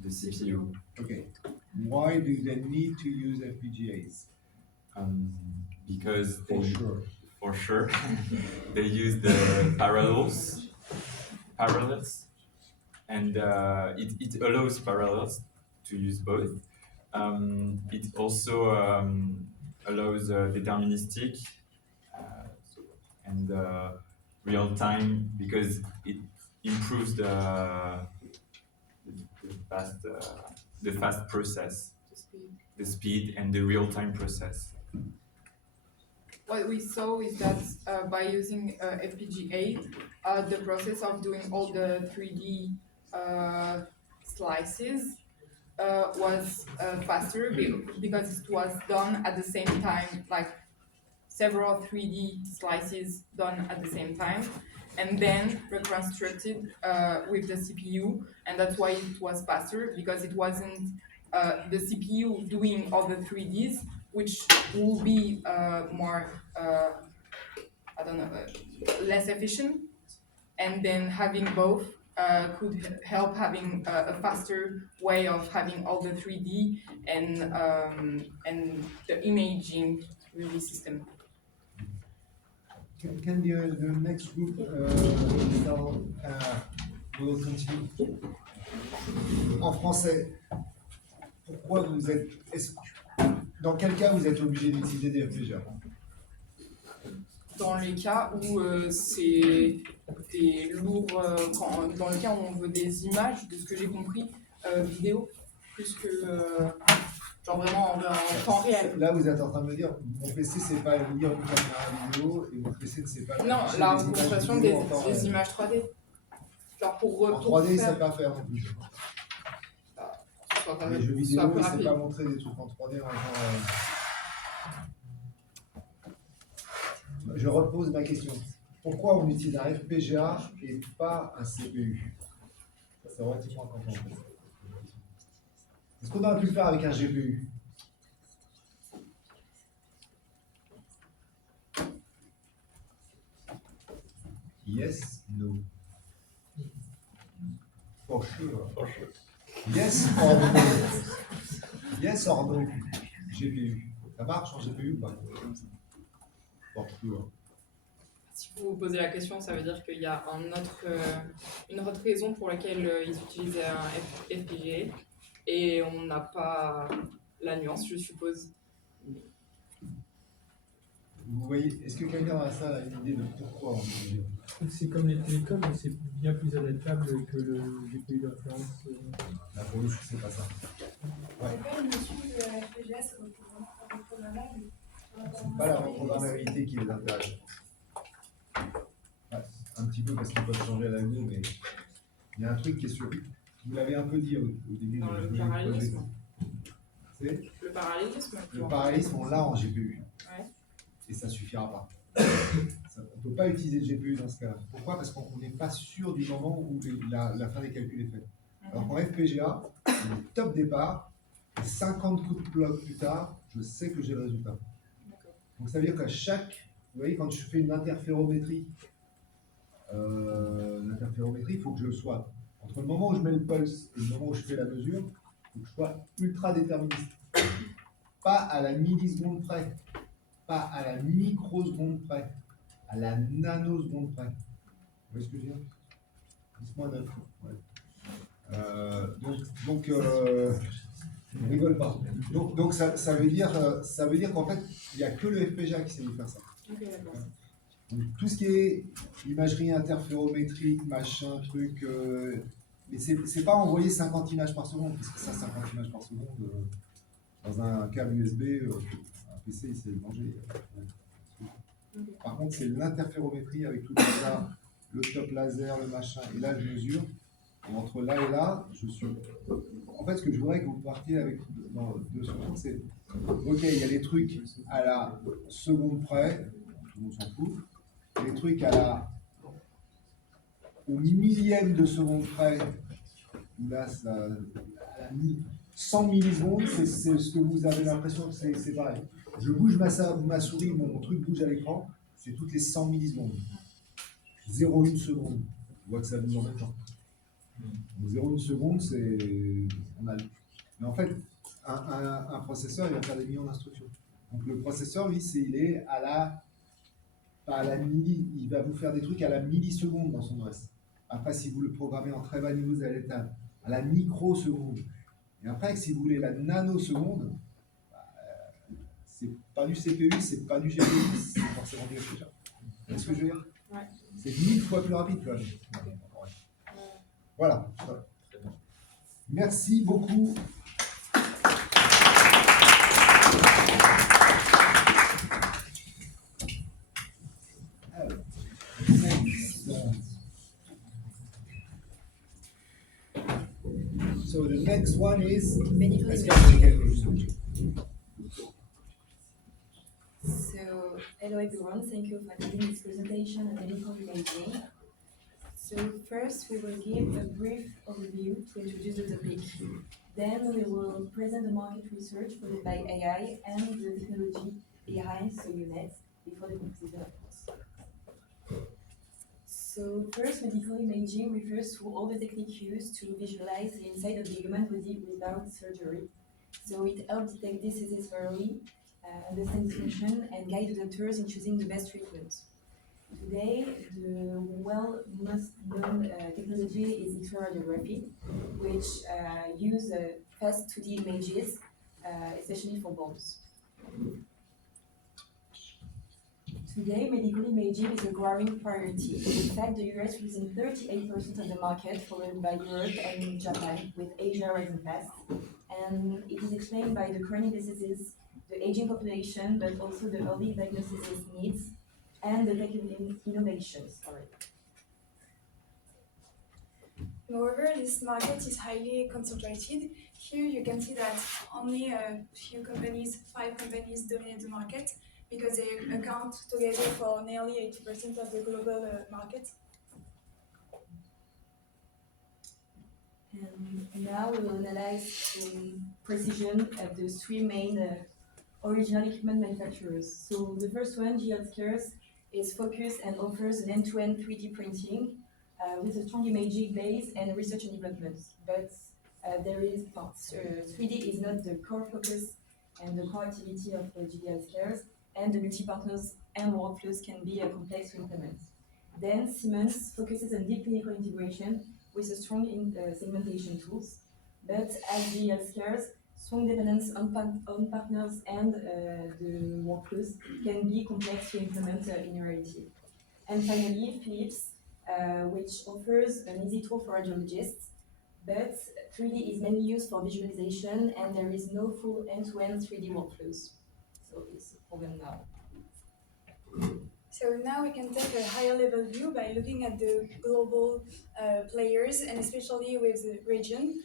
the CPU. Okay. Why do they need to use FPGAs? Because For they sure. for sure. They use the parallels, and it allows parallels to use both. It also allows deterministic and real time because it improves the fast process, the speed and the real time process. What we saw is that by using FPGA, the process of doing all the 3D slices was faster because it was done at the same time, like several 3D slices done at the same time, and then reconstructed with the CPU, and that's why it was faster, because it wasn't the CPU doing all the 3Ds, which will be more, I don't know, less efficient, and then having both could help having a faster way of having all the 3D and the imaging really system. Can the next group will continue? En français, pourquoi vous êtes... Dans quel cas vous êtes obligé d'utiliser des FPGA? Dans les cas où c'est des lourds, dans le cas où on veut des images, de ce que j'ai compris, vidéo, plus que genre vraiment en temps réel. Là, vous êtes en train de me dire, mon PC c'est pas lire une caméra vidéo et mon PC ne sait pas. Non, la représentation des images 3D. Genre en 3D, ça ne sait pas faire non plus. Les jeux vidéo, il ne sait pas montrer des trucs en 3D en temps. Je repose ma question. Pourquoi on utilise un FPGA et pas un CPU? Ça, c'est relativement important. Est-ce qu'on aurait pu le faire avec un GPU? Yes, no. For sure. For sure. Yes or no? Yes or no? GPU. Ça marche en GPU ou pas? For sure. Si vous vous posez la question, ça veut dire qu'il y a une autre raison pour laquelle ils utilisaient un FPGA et on n'a pas la nuance, je suppose. Vous voyez, est-ce que quelqu'un dans la salle a une idée de pourquoi on utilise? C'est comme les télécoms, mais c'est bien plus adaptable que le GPU d'inférence. Là, pour le coup, c'est pas ça. Ouais. C'est pas une notion de FPGA, c'est reprogrammable. C'est pas la reprogrammabilité qui les intéresse. Ouais, un petit peu parce qu'ils peuvent changer à l'avenir, mais il y a un truc qui est sûr. Vous l'avez un peu dit au début. Dans le parallélisme. C'est Le parallélisme. le parallélisme, on l'a en GPU. Ouais. Et ça suffira pas. On ne peut pas utiliser le GPU dans ce cas-là. Pourquoi? Parce qu'on n'est pas sûr du moment où la fin des calculs est faite. Alors qu'en FPGA, le top départ, 50 coups de bloc plus tard, je sais que j'ai le résultat. Donc ça veut dire qu'à chaque, vous voyez, quand je fais une interférométrie, il faut que je sois, entre le moment où je mets le pulse et le moment où je fais la mesure, il faut que je sois ultra déterministe. Pas à la milliseconde près, pas à la microseconde près, à la nanoseconde près. Vous voyez ce que je veux dire? 10-9. Ouais. Donc on rigole pas. Donc ça veut dire qu'en fait, il n'y a que le FPGA qui sait nous faire ça. Ok, d'accord. Donc, tout ce qui est imagerie interférométrique, machin, truc, mais c'est pas envoyer 50 images par seconde, parce que ça, 50 images par seconde, dans un câble USB, un PC, il sait le manger. Par contre, c'est l'interférométrie avec tout ça, le top laser, le machin, et là, je mesure. Et entre là et là, je suis. En fait, ce que je voudrais que vous partiez avec deux secondes, c'est ok, il y a les trucs à la seconde près, tout le monde s'en fout. Les trucs au millième de seconde près, là, à la 100 millisecondes, c'est ce que vous avez l'impression que c'est pareil. Je bouge ma souris, mon truc bouge à l'écran, c'est toutes les 100 millisecondes. 0,1 seconde, on voit que ça bouge en même temps. 0,1 seconde, c'est. Mais en fait, un processeur, il va faire des millions d'instructions. Donc le processeur, lui, il est à la pas à la il va vous faire des trucs à la milliseconde dans son OS. Après, si vous le programmez en très bas niveau, vous allez être à la microseconde. Et après, si vous voulez la nanoseconde, c'est pas du CPU, c'est pas du GPU, c'est forcément du FPGA. C'est ce que je veux dire? Ouais. C'est 1000 fois plus rapide, quand même. Voilà. Merci beaucoup. Alors, so the next one is Medical Est-ce imaging. qu'il y a research? So, hello everyone, thank you for attending this presentation on medical imaging. So first we will give a brief overview to introduce the topic. Then we will present the market research followed by AI and the technology behind SoUnet before the conclusion of course. So first, medical imaging refers to all the techniques used to visualize the inside of the human body without surgery. So it helps detect diseases early, understand function, and guide the doctors in choosing the best treatment. Today, the most known technology is X-ray radiography, which use fast 2D images, especially for bones. Today, medical imaging is a growing priority. In fact, the US represents 38% of the market, followed by Europe and Japan, with Asia rising fast. And it is explained by the chronic diseases, the aging population, but also the early diagnosis needs, and the tech innovations. Moreover, this market is highly concentrated. Here you can see that only a few companies, 5 companies dominate the market because they account together for nearly 80% of the global market. And now we will analyze in precision of the 3 main original equipment manufacturers. So the first one, GL Scares, is focused and offers an end-to-end 3D printing with a strong imaging base and research and development. But 3D is not the core focus and the core activity of GL Scares, and the multi-partners and workflows can be complex to implement. Then Siemens focuses on deep clinical integration with a strong segmentation tools, but as GL Scares, strong dependence on partners and the workflows can be complex to implement in reality. And finally, Philips, which offers an easy tool for radiologists, but 3D is mainly used for visualization and there is no full end-to-end 3D workflows. So it's a problem now. So now we can take a higher level view by looking at the global players and especially with the region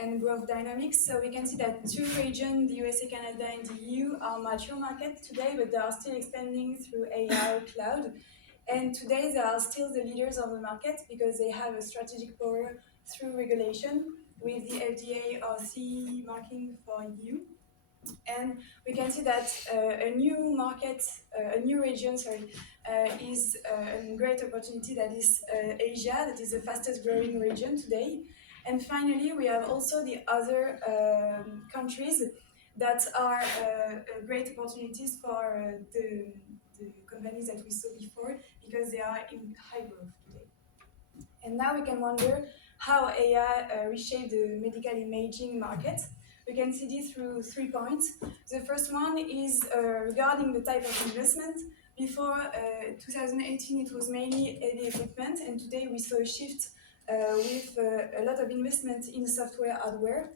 and growth dynamics. So we can see that 2 regions, the USA, Canada and the EU, are mature markets today, but they are still expanding through AI, cloud. And today they are still the leaders of the market because they have a strategic power through regulation with the FDA or CE marking for EU. And we can see that a new market, a new region, is a great opportunity that is Asia, that is the fastest growing region today. And finally, we have also the other countries that are great opportunities for the companies that we saw before because they are in high growth today. And now we can wonder how AI reshaped the medical imaging market. We can see this through 3 points. The first one is regarding the type of investment. Before 2018, it was mainly heavy equipment, and today we saw a shift with a lot of investment in software hardware.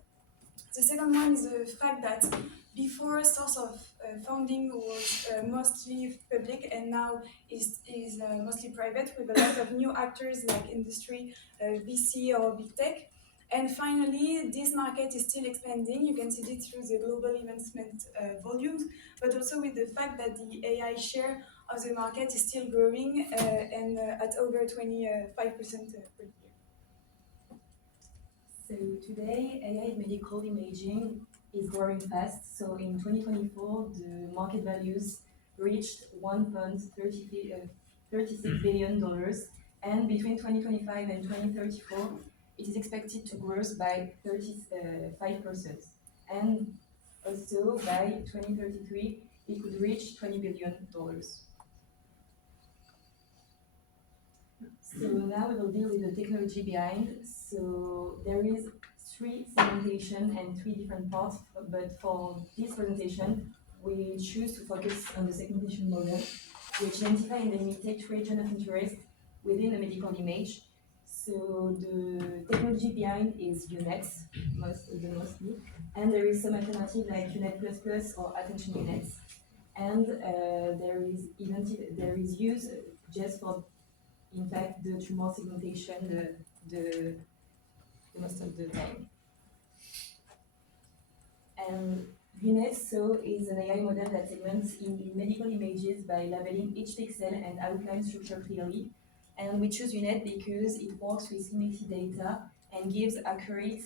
The second one is the fact that before source of funding was mostly public and now is mostly private with a lot of new actors like industry, VC or big tech. And finally, this market is still expanding. You can see it through the global investment volumes, but also with the fact that the AI share of the market is still growing and at over 25% per year. So today, AI medical imaging is growing fast. So in 2024, the market values reached $1.36 billion, and between 2025 and 2034, it is expected to grow by 35%. And also by 2033, it could reach $20 billion. So now we will deal with the technology behind. So there is 3 segmentation and 3 different parts, but for this presentation, we choose to focus on the segmentation model, which identify and delimit region of interest within a medical image. So the technology behind is UNETs, mostly, and there is some alternative like UNET++ or attention units. And there is use just for, in fact, the tumor segmentation the most of the time. And UNET so is an AI model that segments in medical images by labeling each pixel and outline structure clearly. And we choose UNET because it works with limited data and gives accurate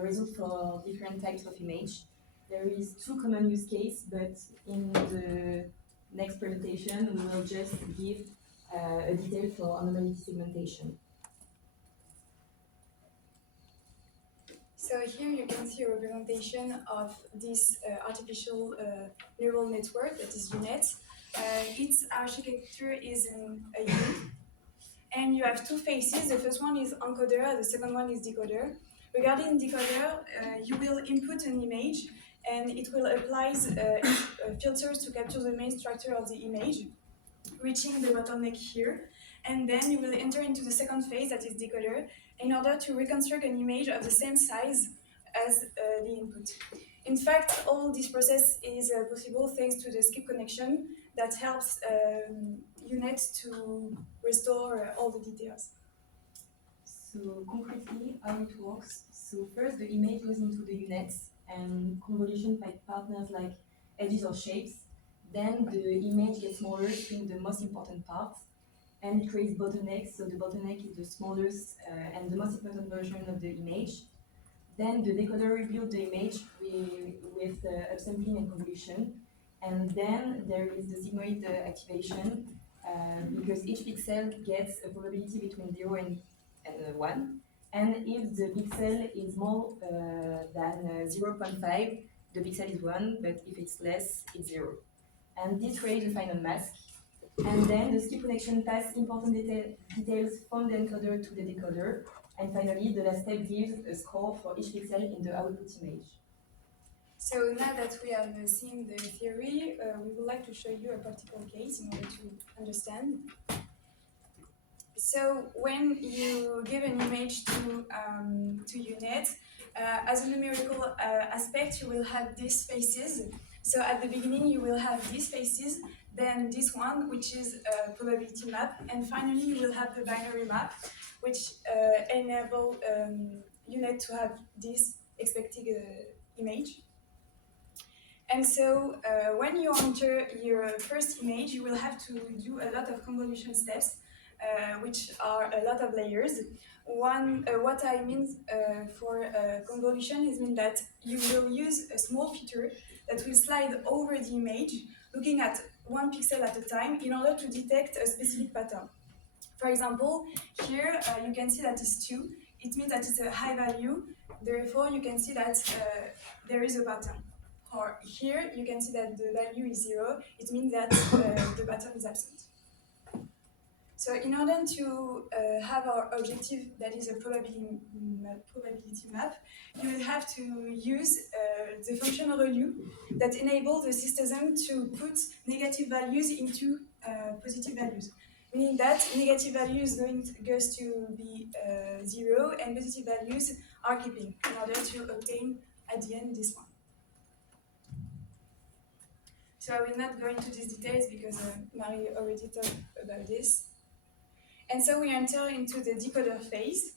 results for different types of image. There is 2 common use cases, but in the next presentation, we will just give a detail for anomaly segmentation. So here you can see a representation of this artificial neural network that is UNET. Its architecture is a U, and you have 2 phases. The first one is encoder, the second one is decoder. Regarding decoder, you will input an image, and it will apply filters to capture the main structure of the image, reaching the bottleneck here. And then you will enter into the second phase, that is decoder, in order to reconstruct an image of the same size as the input. In fact, all this process is possible thanks to the skip connection that helps UNET to restore all the details. So concretely, how it works. So first, the image goes into the UNETs and convolution by partners like edges or shapes. Then the image gets smaller, being the most important part, and it creates bottlenecks. So the bottleneck is the smallest and the most important version of the image. Then the decoder rebuilds the image with upsampling and convolution. And then there is the sigmoid activation because each pixel gets a probability between 0 and 1. And if the pixel is more than 0.5, the pixel is 1, but if it's less, it's 0. And this creates the final mask. And then the skip connection passes important details from the encoder to the decoder. And finally, the last step gives a score for each pixel in the output image. So now that we have seen the theory, we would like to show you a practical case in order to understand. So when you give an image to UNET, as a numerical aspect, you will have these spaces. So at the beginning, you will have these spaces, then this one, which is a probability map, and finally, you will have the binary map, which enable UNET to have this expected image. And so when you enter your first image, you will have to do a lot of convolution steps, which are a lot of layers. What I mean for convolution is mean that you will use a small filter that will slide over the image, looking at 1 pixel at a time in order to detect a specific pattern. For example, here you can see that it's 2. It means that it's a high value. Therefore, you can see that there is a pattern. Or here you can see that the value is 0. It means that the pattern is absent. So in order to have our objective, that is a probability map, you will have to use the function ReLU that enables the system to put negative values into positive values. Meaning that negative values goes to be 0 and positive values are keeping in order to obtain at the end this one. So I will not go into these details because Marie already talked about this. And so we enter into the decoder phase.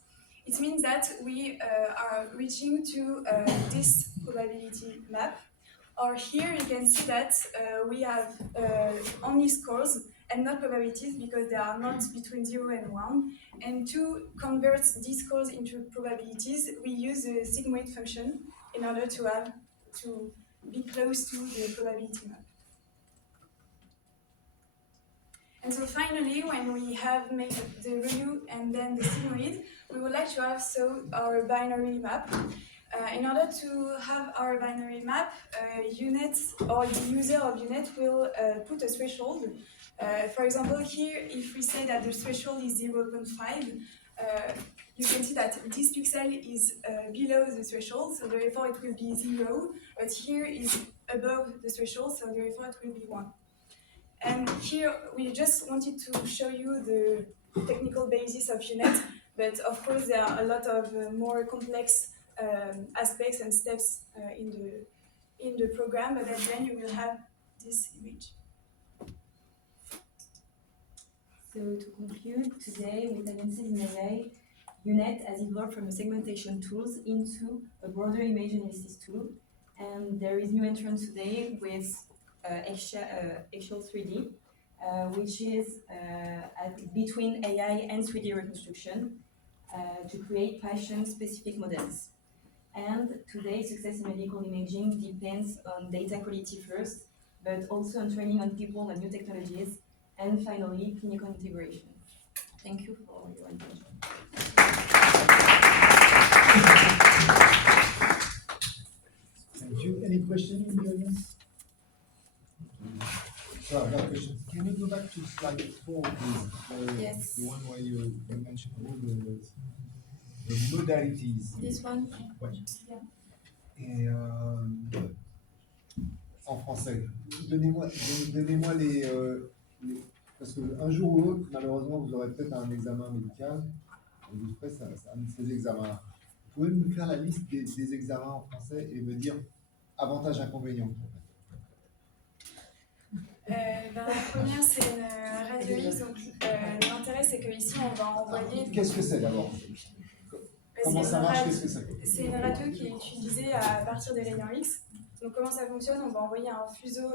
It means that we are reaching to this probability map. Or here you can see that we have only scores and not probabilities because they are not between 0 and 1. And to convert these scores into probabilities, we use the sigmoid function in order to be close to the probability map. And so finally, when we have made the ReLU and then the sigmoid, we would like to have our binary map. In order to have our binary map, UNET or the user of UNET will put a threshold For example, here, if we say that the threshold is 0.5, you can see that this pixel is below the threshold, so therefore it will be 0, but here is above the threshold, so therefore it will be 1. And here we just wanted to show you the technical basis of UNet, but of course there are a lot of more complex aspects and steps in the program, but at the end you will have this image. So to conclude, today with advances in AI, UNet has evolved from a segmentation tools into a broader image analysis tool, and there is new entrant today with Actual 3D, which is between AI and 3D reconstruction to create patient-specific models. And today, success in medical imaging depends on data quality first, but also on training on people and new technologies, and finally, clinical integration. Thank you for your attention. Thank you. Any questions in the audience? So I got a question. Can you go back to slide 4, please? Yes. The one where you mentioned all the modalities. This one? Ouais. Yeah. Et en français, donnez-moi les... Parce qu'un jour ou l'autre, malheureusement, vous aurez peut-être un examen médical, et vous ferez un de ces examens. Vous pouvez me faire la liste des examens en français et me dire avantages, inconvénients. La première, c'est une radio X. Donc, l'intérêt, c'est qu'ici, on va envoyer. Qu'est-ce que c'est d'abord? Comment ça marche? Qu'est-ce que c'est? C'est une radio qui est utilisée à partir des rayons X. Donc, comment ça fonctionne? On va envoyer un fuseau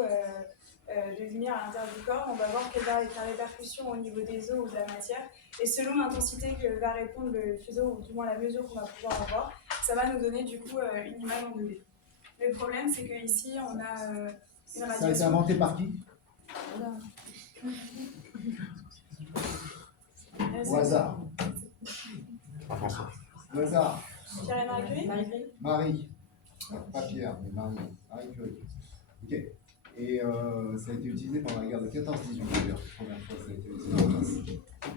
de lumière à l'intérieur du corps. On va voir quelle va être la répercussion au niveau des os ou de la matière. Et selon l'intensité que va répondre le fuseau, ou du moins la mesure qu'on va pouvoir avoir, ça va nous donner du coup une image en 2D. Le problème, c'est qu'ici, on a une radiation. Ça a été inventé par qui? Au hasard. Au hasard. Pierre et Marie Curie? Marie. Pas Pierre, mais Marie. Marie Curie. Ok. Et ça a été utilisé pendant la guerre de 14-18 d'ailleurs. La première fois, ça a été utilisé en France.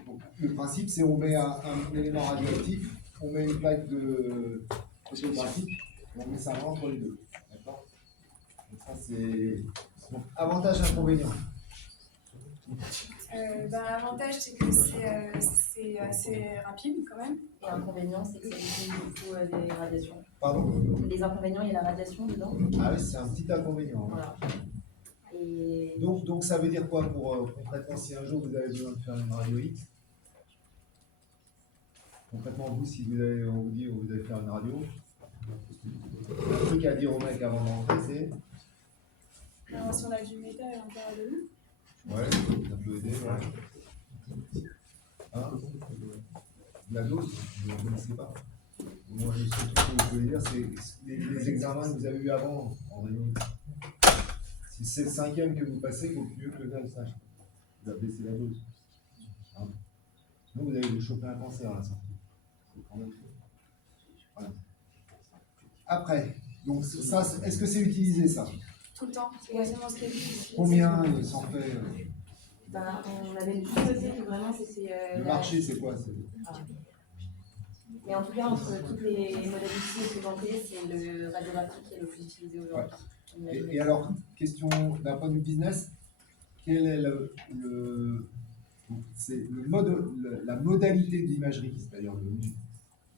Donc, le principe, c'est on met un élément radioactif, on met une plaque de photographique, et on met ça entre les deux. D'accord? Donc ça, c'est... Donc, avantage, inconvénient. L'avantage, c'est que c'est assez rapide quand même. Et l'inconvénient, c'est que ça utilise beaucoup des radiations. Pardon? Les inconvénients, il y a la radiation dedans. Ah oui, c'est un petit inconvénient. Voilà. Et... Donc ça veut dire quoi pour concrètement, si un jour vous avez besoin de faire une radio X? Concrètement, vous, si vous avez, on vous dit vous allez faire une radio, le truc à dire au mec avant d'entrer, c'est... Alors, si on a du métal à l'intérieur de nous. Ouais, ça peut aider, ouais. Hein? La dose, vous ne connaissez pas. Moi, le seul truc que vous pouvez dire, c'est les examens que vous avez eu avant en rayon X. Si c'est le 5e que vous passez, il faut mieux que le gars le sache. Vous avez baissé la dose. Hein? Sinon, vous allez vous choper un cancer à la sortie. Voilà. Après, donc ça, est-ce que c'est utilisé ça? Tout le temps, c'est quasiment ce qui est utilisé. Combien il s'en fait? On avait tout noté que vraiment c'était... Le marché, c'est quoi? Mais en tout cas, entre toutes les modalités présentées, c'est le radiographique qui est le plus utilisé aujourd'hui. Ouais. Et alors, question d'un point de vue business, quel est la modalité d'imagerie, c'est-à-dire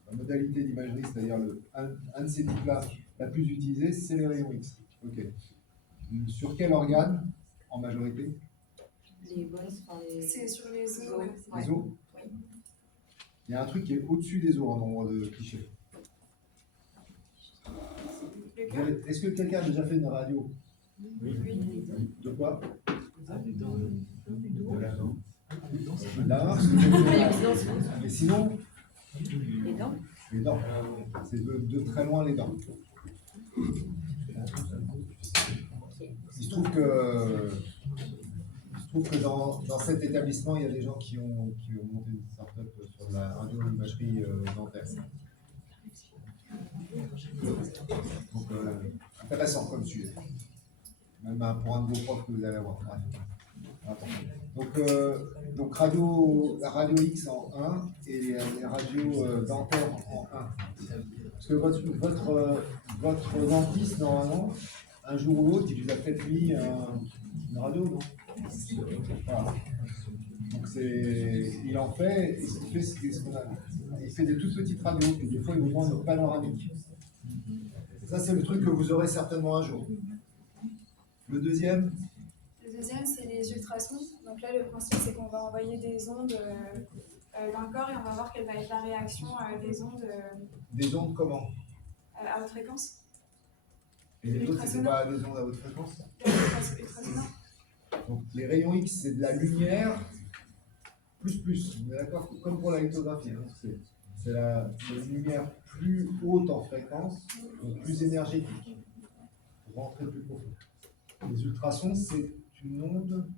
la modalité d'imagerie, c'est-à-dire un de ces types-là, la plus utilisée, c'est les rayons X. Ok. Sur quel organe, en majorité? Les bones, enfin les... C'est sur les os. Les os? Oui. Il y a un truc qui est au-dessus des os en nombre de clichés. Est-ce que quelqu'un a déjà fait une radio? Oui. De quoi? De la dent. Mais sinon? Les dents. Les dents. C'est de très loin les dents. Il se trouve que dans cet établissement, il y a des gens qui ont monté une start-up sur la radio-imagerie dentaire. Donc, intéressant comme sujet. Même pour un de vos profs que vous allez avoir. Attends. Donc la radio X en 1 et les radios dentaires en 1. Parce que votre dentiste, normalement, un jour ou l'autre, il vous a peut-être mis une radio, non? Voilà. Donc il en fait, et ce qu'il fait, c'est ce qu'on a. Il fait des toutes petites radios, et des fois il vous prend une panoramique. Ça, c'est le truc que vous aurez certainement un jour. Le deuxième? Le deuxième, c'est les ultrasons. Donc là, le principe, c'est qu'on va envoyer des ondes dans le corps et on va voir quelle va être la réaction des ondes Des ondes comment? à haute fréquence. Et les autres, c'est pas des ondes à haute fréquence? Ultrasonore. Donc les rayons X, c'est de la lumière plus. On est d'accord? Comme pour la lithographie. Hein. C'est la lumière plus haute en fréquence, donc plus énergétique, pour rentrer plus profond. Les ultrasons, c'est une onde.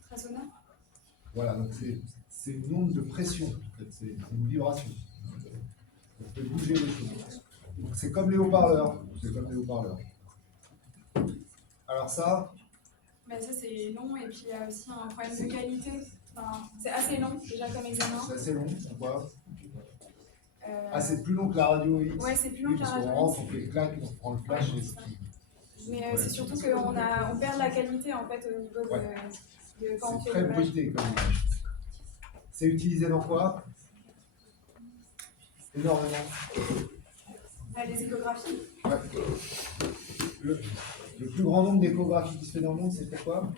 Ultrasonore. Voilà, donc c'est une onde de pression, en fait, c'est une vibration. Ça fait bouger les choses. Donc c'est comme les haut-parleurs. Alors ça. Ben ça c'est long et puis il y a aussi un problème de qualité. Enfin, c'est assez long déjà comme examen. C'est assez long, pourquoi? C'est plus long que la radio X. Ouais, c'est plus long que la radio X. On rentre, on fait le clac, on prend le flash. Mais c'est surtout qu'on perd la qualité en fait au niveau de quand on fait très bruité comme image. C'est utilisé dans quoi? Énormément. Les échographies. Ouais. Le plus grand nombre d'échographies qui se fait dans le monde, c'est pourquoi?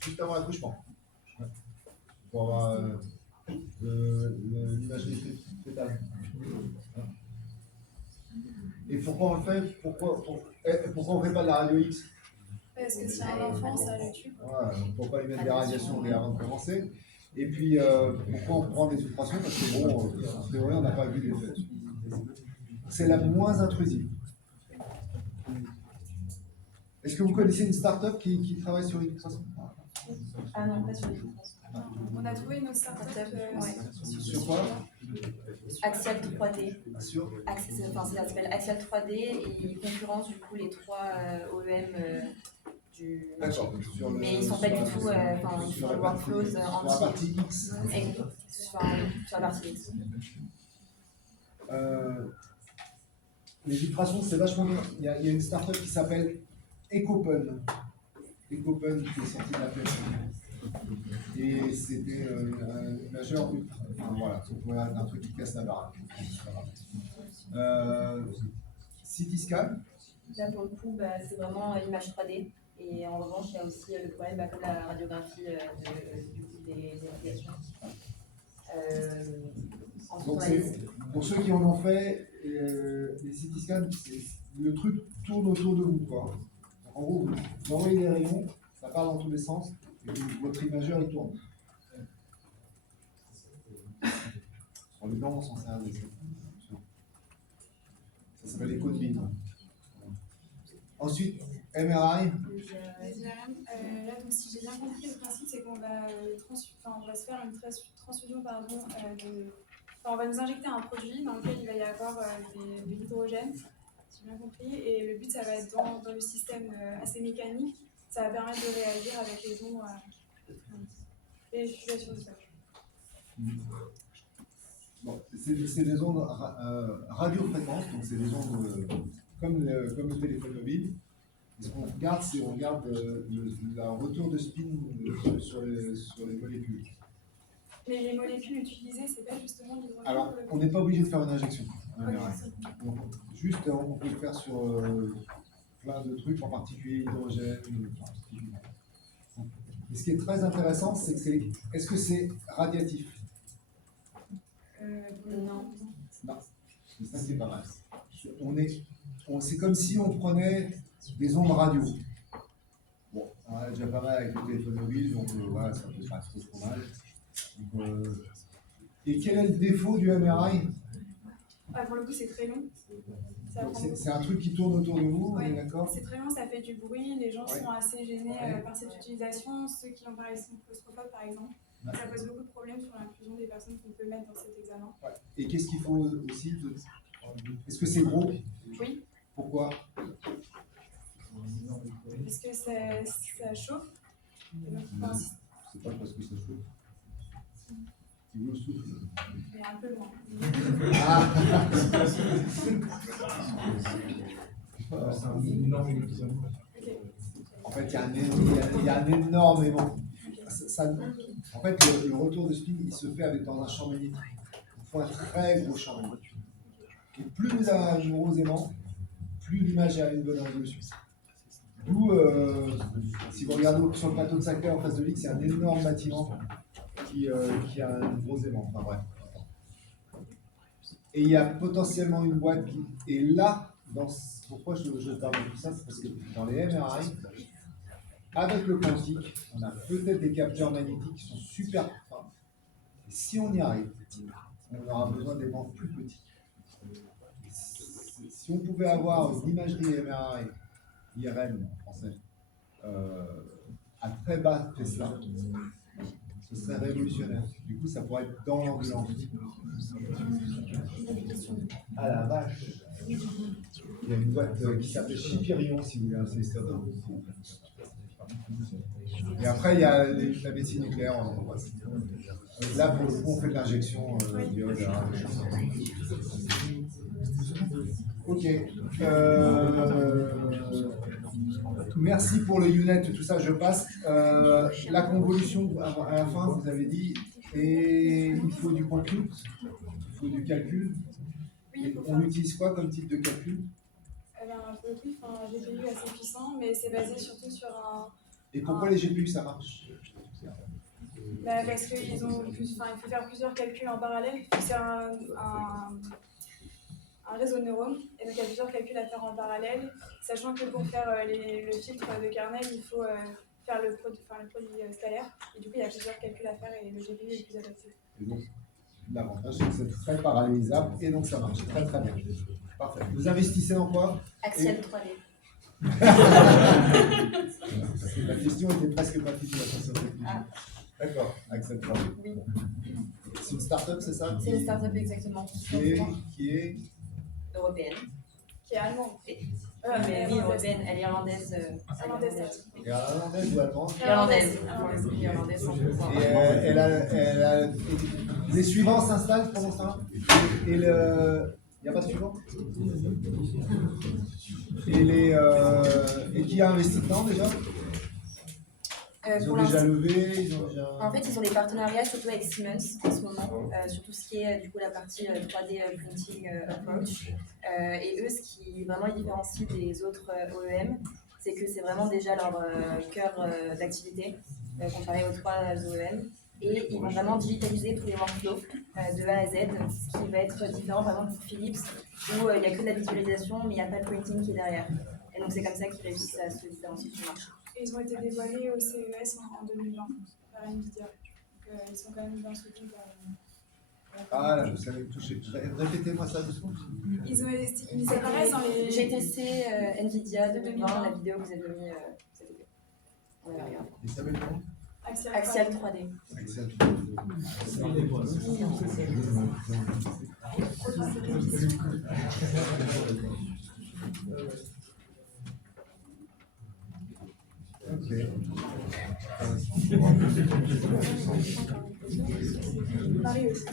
Juste avant l'accouchement. Pour avoir l'imagerie fétale. Et pourquoi on le fait? Pourquoi on ne fait pas de la radio X? Parce que si un enfant, ça le tue. Voilà, donc pourquoi lui mettre des radiations avant de commencer? Et puis, pourquoi on prend des ultrasons? Parce que bon, en théorie, on n'a pas vu l'effet. C'est la moins intrusive. Est-ce que vous connaissez une start-up qui travaille sur les ultrasons? Ah non, pas sur les ultrasons. On a trouvé une autre start-up. Sur quoi? Axial 3D. Sur Ça s'appelle Axial 3D et ils concurrencent du coup les 3 OEM du marché. D'accord. Mais ils ne sont pas du tout, ils font le workflows sur la entier. partie X. Sur la partie X. Les ultrasons, c'est vachement bien. Il y a une start-up qui s'appelle Ecopen. Ecopen qui est sortie de la place. Et c'était un majeur ultra. Enfin voilà, c'est un truc qui casse la barre. CT scan. Là pour le coup, c'est vraiment l'image 3D. Et en revanche, il y a aussi le problème, comme la radiographie des applications. Donc pour ceux qui en ont fait, les CT scans, le truc tourne autour de vous, quoi. En gros, vous envoyez des rayons, ça part dans tous les sens, et votre imageur il tourne. Sur les dents, on s'en sert. Ça s'appelle l'écho de ligne. Ensuite, MRI. Là, donc, si j'ai bien compris, le principe c'est qu'on va, on va se faire une transfusion, on va nous injecter un produit dans lequel il va y avoir de l'hydrogène, si j'ai bien compris, et le but ça va être dans le système assez mécanique, ça va permettre de réagir avec les ondes et les fluctuations du sol. Bon, c'est des ondes radiofréquences, donc c'est des ondes comme le téléphone mobile. Et ce qu'on regarde, c'est le retour de spin sur les molécules. Mais les molécules utilisées, c'est pas justement l'hydrogène? Alors, on n'est pas obligé de faire une injection. Okay. Donc, juste, on peut le faire sur plein de trucs, en particulier l'hydrogène. Et ce qui est très intéressant, c'est que est-ce que c'est radiatif? Non. Non. C'est ça qui est pas mal. C'est comme si on prenait des ondes radio. Bon, on a déjà pas mal avec le téléphone mobile, donc voilà, ça peut pas trop mal. Donc, et quel est le défaut du MRI? Pour le coup, c'est très long. C'est un truc qui tourne autour de vous, on ouais, est d'accord? C'est très long, ça fait du bruit, les gens sont assez gênés par cette utilisation. Ceux qui ont par exemple claustrophobe, par exemple, ça pose beaucoup de problèmes sur l'inclusion des personnes qu'on peut mettre dans cet examen. Ouais. Et qu'est-ce qu'il faut aussi Est-ce que c'est gros? Oui. Pourquoi? parce que ça chauffe. Et donc, enfin, C'est pas parce que ça chauffe. Tu veux souffle. mais un peu loin. Ah. C'est un énorme épisode. En fait, il y a un énorme aimant. En fait, le retour de spin, il se fait dans un champ magnétique. Il faut un très gros champ magnétique. Et plus vous avez un gros aimant, plus l'image a une bonne résolution. D'où, si vous regardez sur le plateau de Saclay en face de l'X, c'est un énorme bâtiment qui a un gros aimant. Enfin bref. Et il y a potentiellement une boîte qui. Et là, pourquoi je parle de tout ça, c'est parce que dans les MRI, avec le quantique, on a peut-être des capteurs magnétiques qui sont super fins. Et si on y arrive, on aura besoin d'aimants plus petits. Si on pouvait avoir une imagerie MRI, IRM en français, à très bas Tesla, ce serait révolutionnaire. Du coup, ça pourrait être dans l'ambulance. Ah la vache! Il y a une boîte qui s'appelle Chipirion, si vous voulez un célesteur. Et après, il y a la médecine nucléaire. Là, pour le coup, on fait de l'injection d'iode. Ok. Merci pour le UNET, tout ça, je passe. La convolution, à la fin, vous avez dit, et il faut du compute, il faut du calcul. Oui, Et on utilise quoi comme type de calcul? Pour le coup, un GPU assez puissant, mais c'est basé surtout sur un. Et pourquoi les GPU ça marche? Parce qu'il faut faire plusieurs calculs en parallèle. C'est un réseau de neurones, et donc il y a plusieurs calculs à faire en parallèle, sachant que pour faire le filtre de kernel, il faut faire le produit scalaire, et du coup il y a plusieurs calculs à faire et le GPU est plus adapté. Et donc, l'avantage c'est que c'est très parallélisable et donc ça marche très très bien. Parfait. Vous investissez en quoi? Axial 3D. La question était presque pas finie, attention technique. D'accord, Axel 3D. Oui. C'est une start-up, c'est ça? C'est une start-up exactement. Qui est Européenne. Qui est allemande. Mais oui, européenne, elle est irlandaise. Irlandaise. Et irlandaise ou allemande? Irlandaise. Irlandaise 100%. Et les suivants s'installent pendant ça? Et il n'y a pas de suivant? Et qui a investi dedans déjà? Ils ont déjà levé, En fait, ils ont des partenariats surtout avec Siemens en ce moment, sur tout ce qui est du coup la partie 3D printing approach. Et eux, ce qui vraiment les différencie des autres OEM, c'est que c'est vraiment déjà leur cœur d'activité comparé aux 3 OEM. Et ils vont vraiment digitaliser tous les workflows de A à Z, ce qui va être différent par exemple pour Philips, où il n'y a que de la visualisation, mais il n'y a pas de printing qui est derrière. Et donc c'est comme ça qu'ils réussissent à se différencier sur le marché. Et ils ont été dévoilés au CES en 2020 par Nvidia. Donc, ils sont quand même bien soutenus par. Ah là, je savais me toucher. Répétez-moi ça doucement. Ils apparaissent dans les. J'ai testé Nvidia 2020, la vidéo que vous avez mis cette vidéo. On va regarder. Il s'appelle comment? Axial 3D. Axial 3D. Ok. Marie aussi.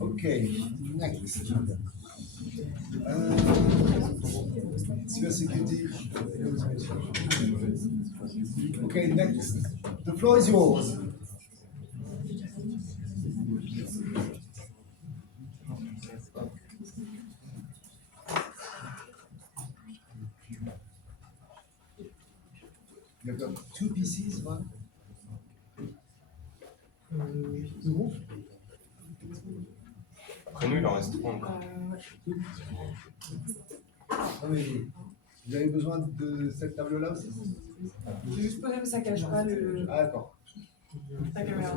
Okay, next. Cybersecurity. Okay, next. The floor is yours. You've got 2 PCs, one. Two. Après nous, il en reste 3 encore. Ah oui. Vous avez besoin de cette table-là aussi? Je vais juste poser, mais ça cache pas le. Ah d'accord. la caméra.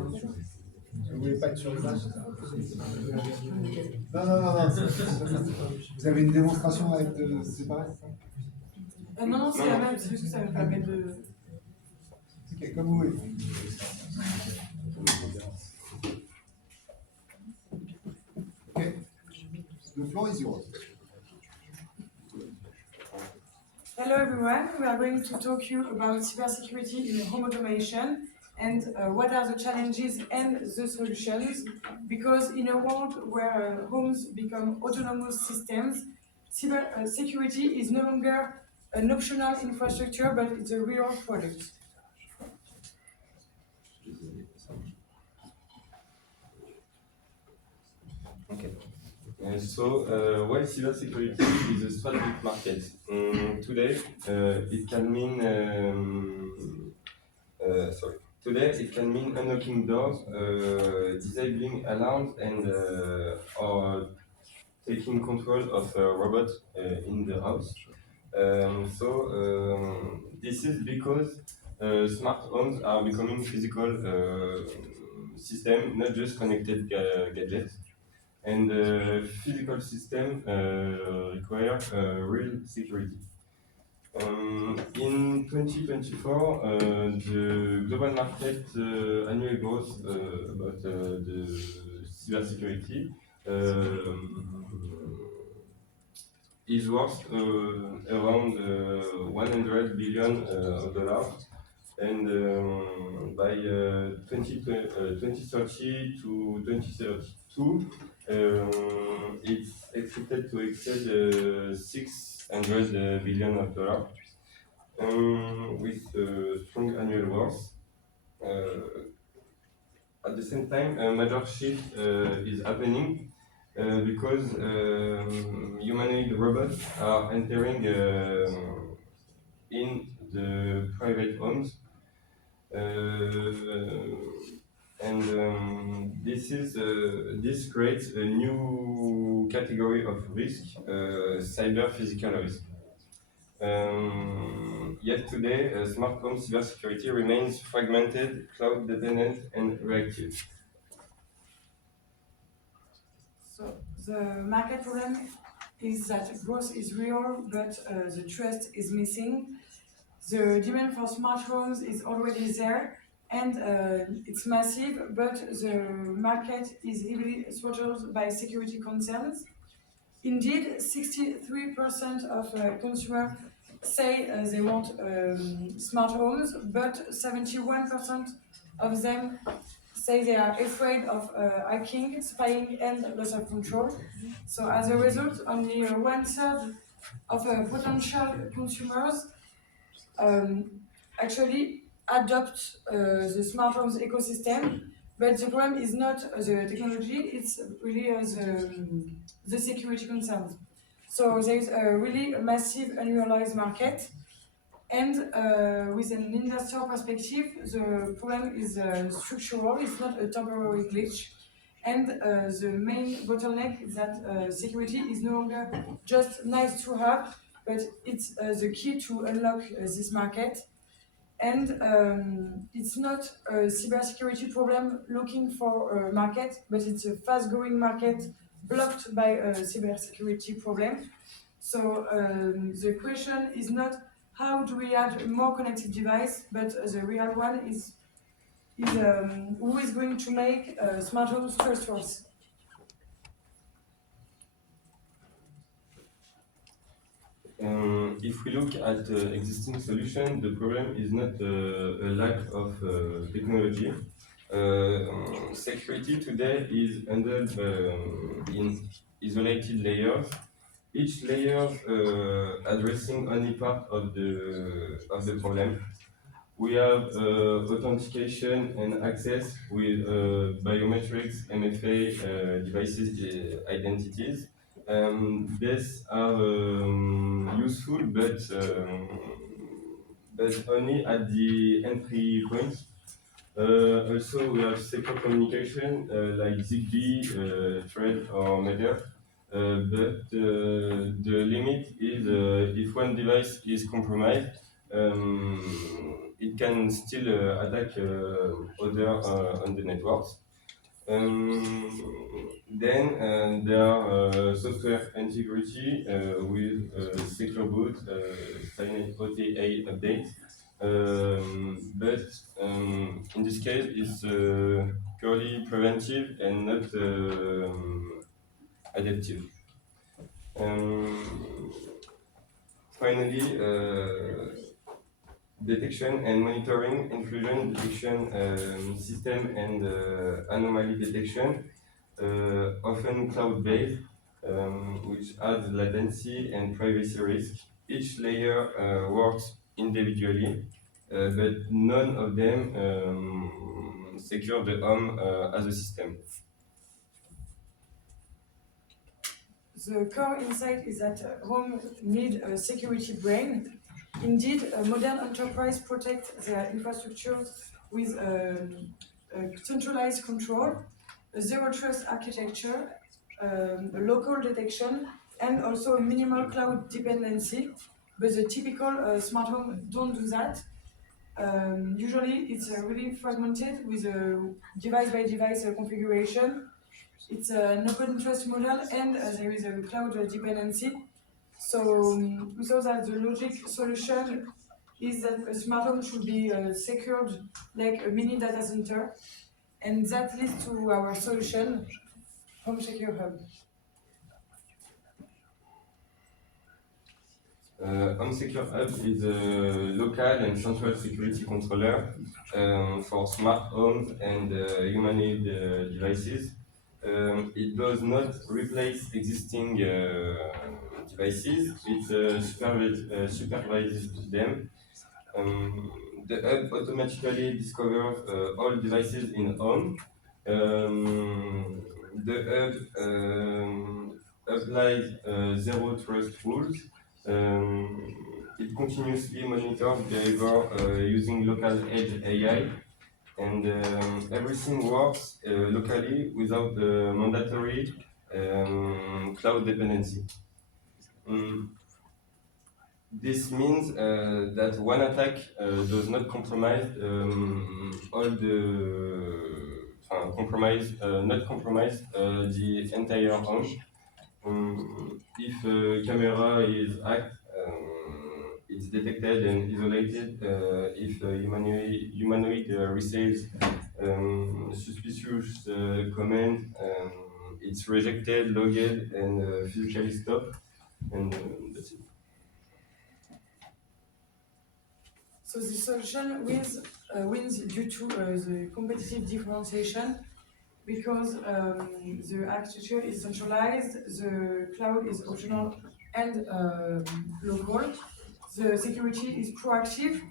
Vous voulez pas être sur l'image, c'est ça? Non. Vous avez une démonstration avec c'est pareil, c'est ça? Non, c'est la même, c'est juste que ça me permet de. Ok, comme vous voulez. Ok. The floor is yours. Hello everyone, we are going to talk you about cybersecurity in home automation and what are the challenges and the solutions, because in a world where homes become autonomous systems, security is no longer an optional infrastructure but it's a real product. Okay. Why cybersecurity is a strategic market? Today, it can mean Today it can mean unlocking doors, disabling alarms, and or taking control of a robot in the house. This is because smart homes are becoming physical system, not just connected gadgets. And physical system require real security. In 2024, the global market annual growth about the cybersecurity is worth around $100 billion, and by 2030 to 2032, it's expected to exceed $600 billion, with strong annual growth. At the same time, a major shift is happening because humanoid robots are entering in the private homes. This creates a new category of risk, cyber physical risk. Yet today, smart home cybersecurity remains fragmented, cloud dependent, and reactive. So the market problem is that growth is real, but the trust is missing. The demand for smart homes is already there, and it's massive, but the market is heavily throttled by security concerns. Indeed, 63% of consumers say they want smart homes, but 71% of them say they are afraid of hacking, spying, and loss of control. So as a result, only 1/3 of potential consumers actually adopt the smart homes ecosystem, but the problem is not the technology, it's really the security concerns. So there's a really massive annualized market, and with an investor perspective, the problem is structural, it's not a temporary glitch. And the main bottleneck is that security is no longer just nice to have, but it's the key to unlock this market. And it's not a cybersecurity problem looking for a market, but it's a fast-growing market blocked by a cybersecurity problem. So the question is not how do we have more connected device, but the real one is who is going to make smart homes trustworthy. If we look at existing solutions, the problem is not a lack of technology. Security today is handled in isolated layers, each layer addressing only part of the problem. We have authentication and access with biometrics, MFA devices identities. These are useful, but only at the entry point. Also, we have secure communication like Zigbee, Thread, or Matter. But the limit is if one device is compromised, it can still attack other on the networks. Then there are software integrity with secure boot, silent OTA update. But in this case, it's purely preventive and not adaptive. Finally, detection and monitoring, intrusion detection system and anomaly detection, often cloud-based, which adds latency and privacy risk. Each layer works individually, but none of them secure the home as a system. The core insight is that home need a security brain. Indeed, a modern enterprise protects their infrastructure with a centralized control, a zero trust architecture, a local detection, and also a minimal cloud dependency. But the typical smart home don't do that. Usually, it's really fragmented with a device by device configuration. It's an open trust model, and there is a cloud dependency. So we saw that the logic solution is that a smart home should be secured like a mini data center, and that leads to our solution, Home Secure Hub. Home Secure Hub is a local and central security controller for smart homes and humanoid devices. It does not replace existing devices, it supervises them. The hub automatically discovers all devices in home. The hub applies zero trust rules. It continuously monitors behavior using local edge AI, and everything works locally without the mandatory cloud dependency. This means that one attack does not compromise all the not compromise the entire home. If a camera is hacked, it's detected and isolated. If a humanoid receives suspicious command, it's rejected, logged, and physically stopped. And that's it. So the solution wins due to the competitive differentiation, because the architecture is centralized, the cloud is optional and local, the security is proactive,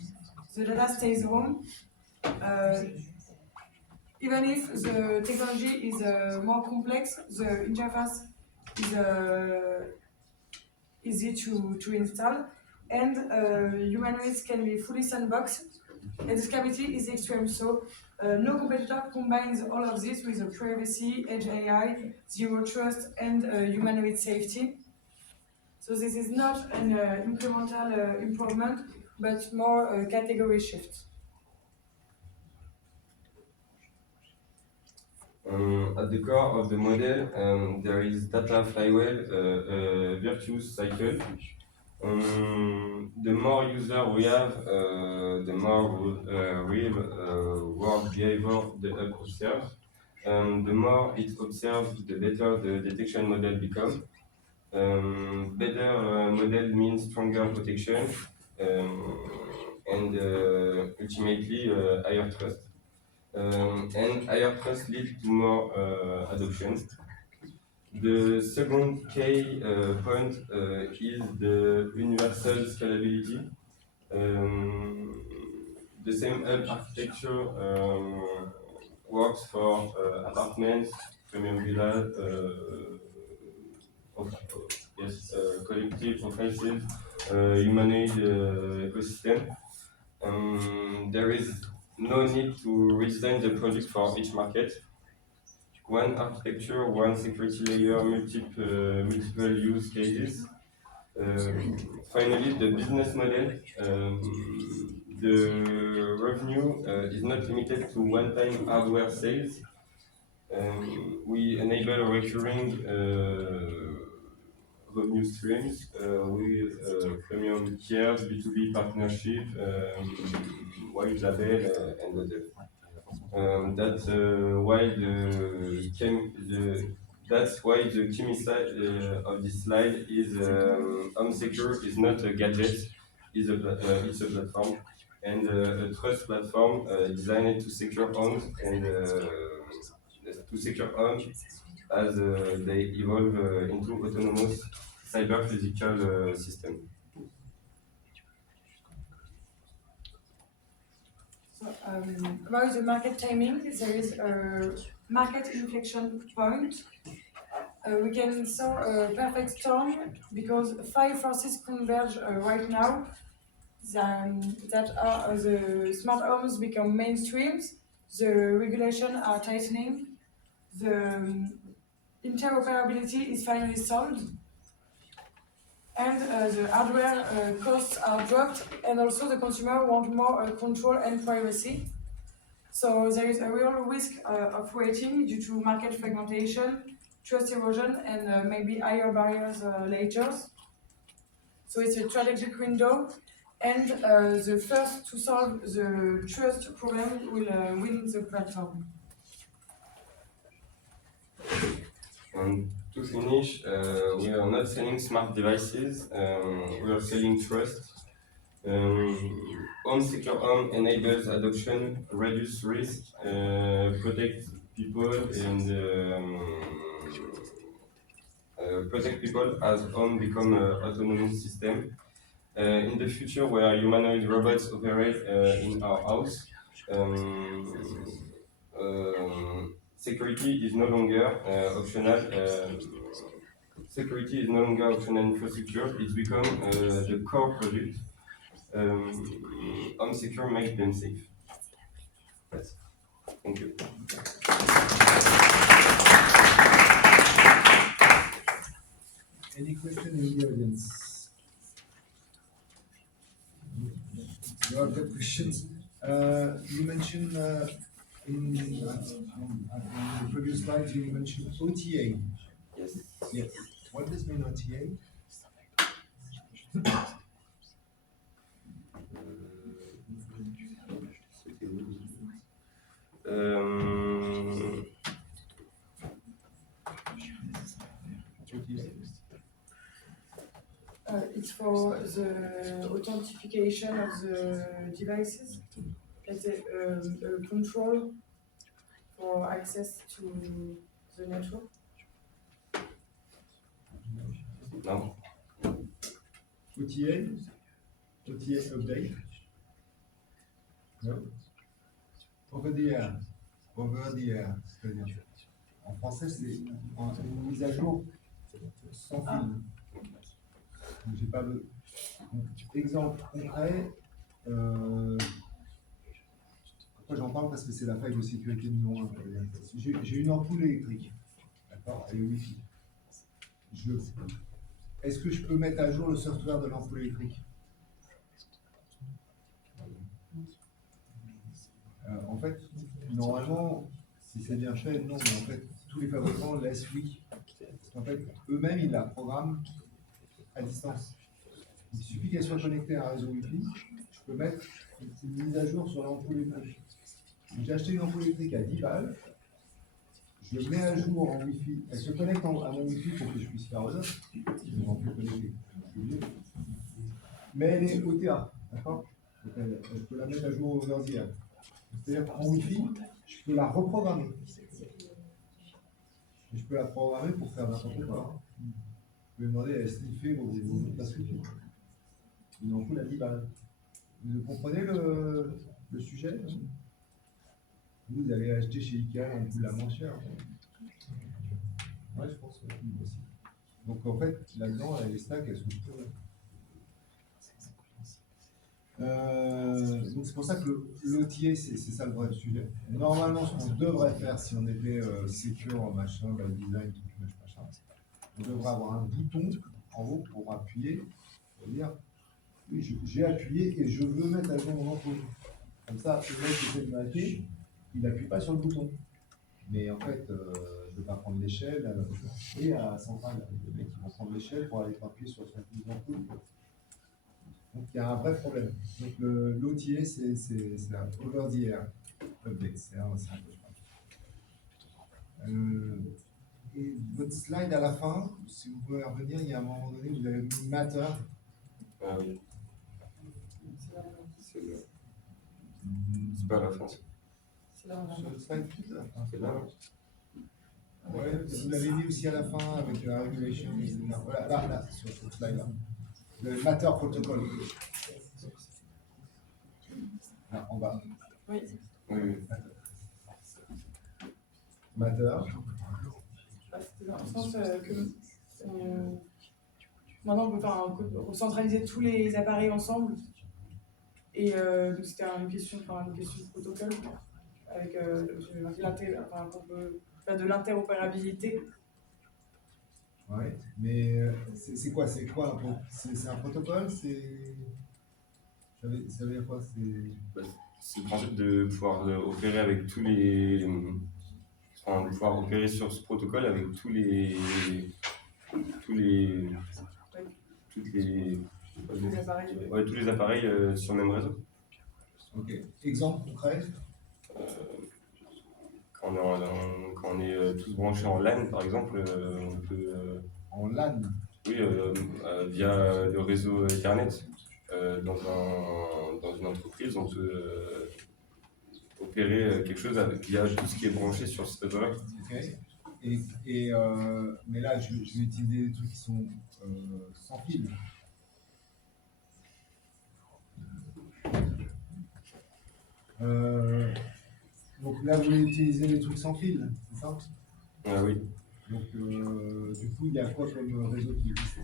the data stays home. Even if the technology is more complex, the interface is easy to install, and humanoids can be fully sandboxed, and the scalability is extreme. So no competitor combines all of this with a privacy, edge AI, zero trust, and humanoid safety. So this is not an incremental improvement, but more a category shift. At the core of the model, there is data flywheel, a virtuous cycle. The more user we have, the more real world behavior the hub observes. The more it observes, the better the detection model becomes. Better model means stronger protection and ultimately higher trust. And higher trust leads to more adoption. The second key point is the universal scalability. The same hub architecture works for apartments, premium villas, collective offices, humanoid ecosystem. There is no need to redesign the product for each market. One architecture, one security layer, multiple use cases. Finally, the business model. The revenue is not limited to one-time hardware sales. We enable recurring revenue streams with premium tiers, B2B partnership, white label, and other. That's why the key slide of this slide is Home Secure is not a gadget, it's a platform, and a trust platform designed to secure homes and to secure homes as they evolve into autonomous cyber physical system. So, about the market timing, there is a market inflection point. We can saw a perfect storm because 5 forces converge right now. That are the smart homes become mainstreams, the regulation are tightening, the interoperability is finally solved, and the hardware costs are dropped, and also the consumer want more control and privacy. So there is a real risk of waiting due to market fragmentation, trust erosion, and maybe higher barriers later. So it's a strategic window, and the first to solve the trust problem will win the platform. And to finish, we are not selling smart devices, we are selling trust. Home Secure Home enables adoption, reduce risk, protect people, and protect people as home become autonomous system. In the future, where humanoid robots operate in our house, security is no longer optional. Security is no longer optional infrastructure. It's become the core product. Home Secure makes them safe. That's it. Thank you. Any question in the audience? You have got questions. You mentioned in the previous slide, you mentioned OTA. Yes. Yes. What does mean OTA? It's for the authentication of the devices, let's say control for access to the network. No. OTA? OTA update? No? Over the air. Over the air. C'est-à-dire, en français, c'est une mise à jour sans fil. Donc, j'ai pas de... Exemple concret, pourquoi j'en parle? Parce que c'est la faille de sécurité numéro 1. J'ai une ampoule électrique, d'accord, elle est Wi-Fi. Est-ce que je peux mettre à jour le software de l'ampoule électrique? En fait, normalement, si c'est bien fait, non, mais en fait, tous les fabricants laissent oui. Parce qu'en fait, eux-mêmes, ils la programment à distance. Il suffit qu'elle soit connectée à un réseau Wi-Fi, je peux mettre une mise à jour sur l'ampoule électrique. J'ai acheté une ampoule électrique à 10 balles, je le mets à jour en Wi-Fi, elle se connecte à mon Wi-Fi pour que je puisse faire l'autre, je m'en peux connecter. Mais elle est OTA, d'accord? Je peux la mettre à jour over the air. C'est-à-dire qu'en Wi-Fi, je peux la reprogrammer. Et je peux la programmer pour faire n'importe quoi. Je peux demander à sniffer vos passes Wi-Fi. Une ampoule à 10 balles. Vous comprenez le sujet? Vous allez acheter chez Ikea l'ampoule la moins chère. Ouais, je pense aussi. Donc en fait, là-dedans, les stacks, elles sont plutôt... donc c'est pour ça que l'OTA, c'est ça le vrai sujet. Normalement, ce qu'on devrait faire si on était secure, machin, by design, tout machin, on devrait avoir un bouton en haut pour appuyer, pour dire oui, j'ai appuyé et je veux mettre à jour mon ampoule. Comme ça, le mec qui fait le hacker, il n'appuie pas sur le bouton. Mais en fait, je ne vais pas prendre l'échelle. Et à Centrale, les mecs qui vont prendre l'échelle pour aller appuyer sur 70 ampoules. Donc il y a un vrai problème. Donc l'OTA, c'est un over the air update. C'est un peu et votre slide à la fin, si vous pouvez revenir, il y a un moment donné, vous avez mis matter. Ah oui. C'est pas à la fin. Sur le slide tout à la fin. C'est là. Ouais, vous l'avez mis aussi à la fin avec la regulation. Voilà, là, sur ce slide-là. Le matter protocol. Là, en bas. Oui. Oui. Matter. C'était dans le sens que maintenant on peut faire recentraliser tous les appareils ensemble. Et donc c'était une question de protocole avec qu'on peut faire de l'interopérabilité. Ouais, mais c'est quoi un peu? C'est un protocole? Ça veut dire quoi? C'est le principe de pouvoir opérer avec tous les. Enfin, de pouvoir opérer sur ce protocole avec tous les Appareils. Ouais, tous les appareils sur le même réseau. Ok. Exemple concret? Quand on est tous branchés en LAN, par exemple, on peut. En LAN? Oui, via le réseau Ethernet. Dans une entreprise, on peut opérer quelque chose via tout ce qui est branché sur ce réseau-là. Ok. Mais là, je vais utiliser des trucs qui sont sans fil. Donc là, vous voulez utiliser les trucs sans fil, c'est ça? Ah oui. Donc, du coup, il y a quoi comme réseau qui existe?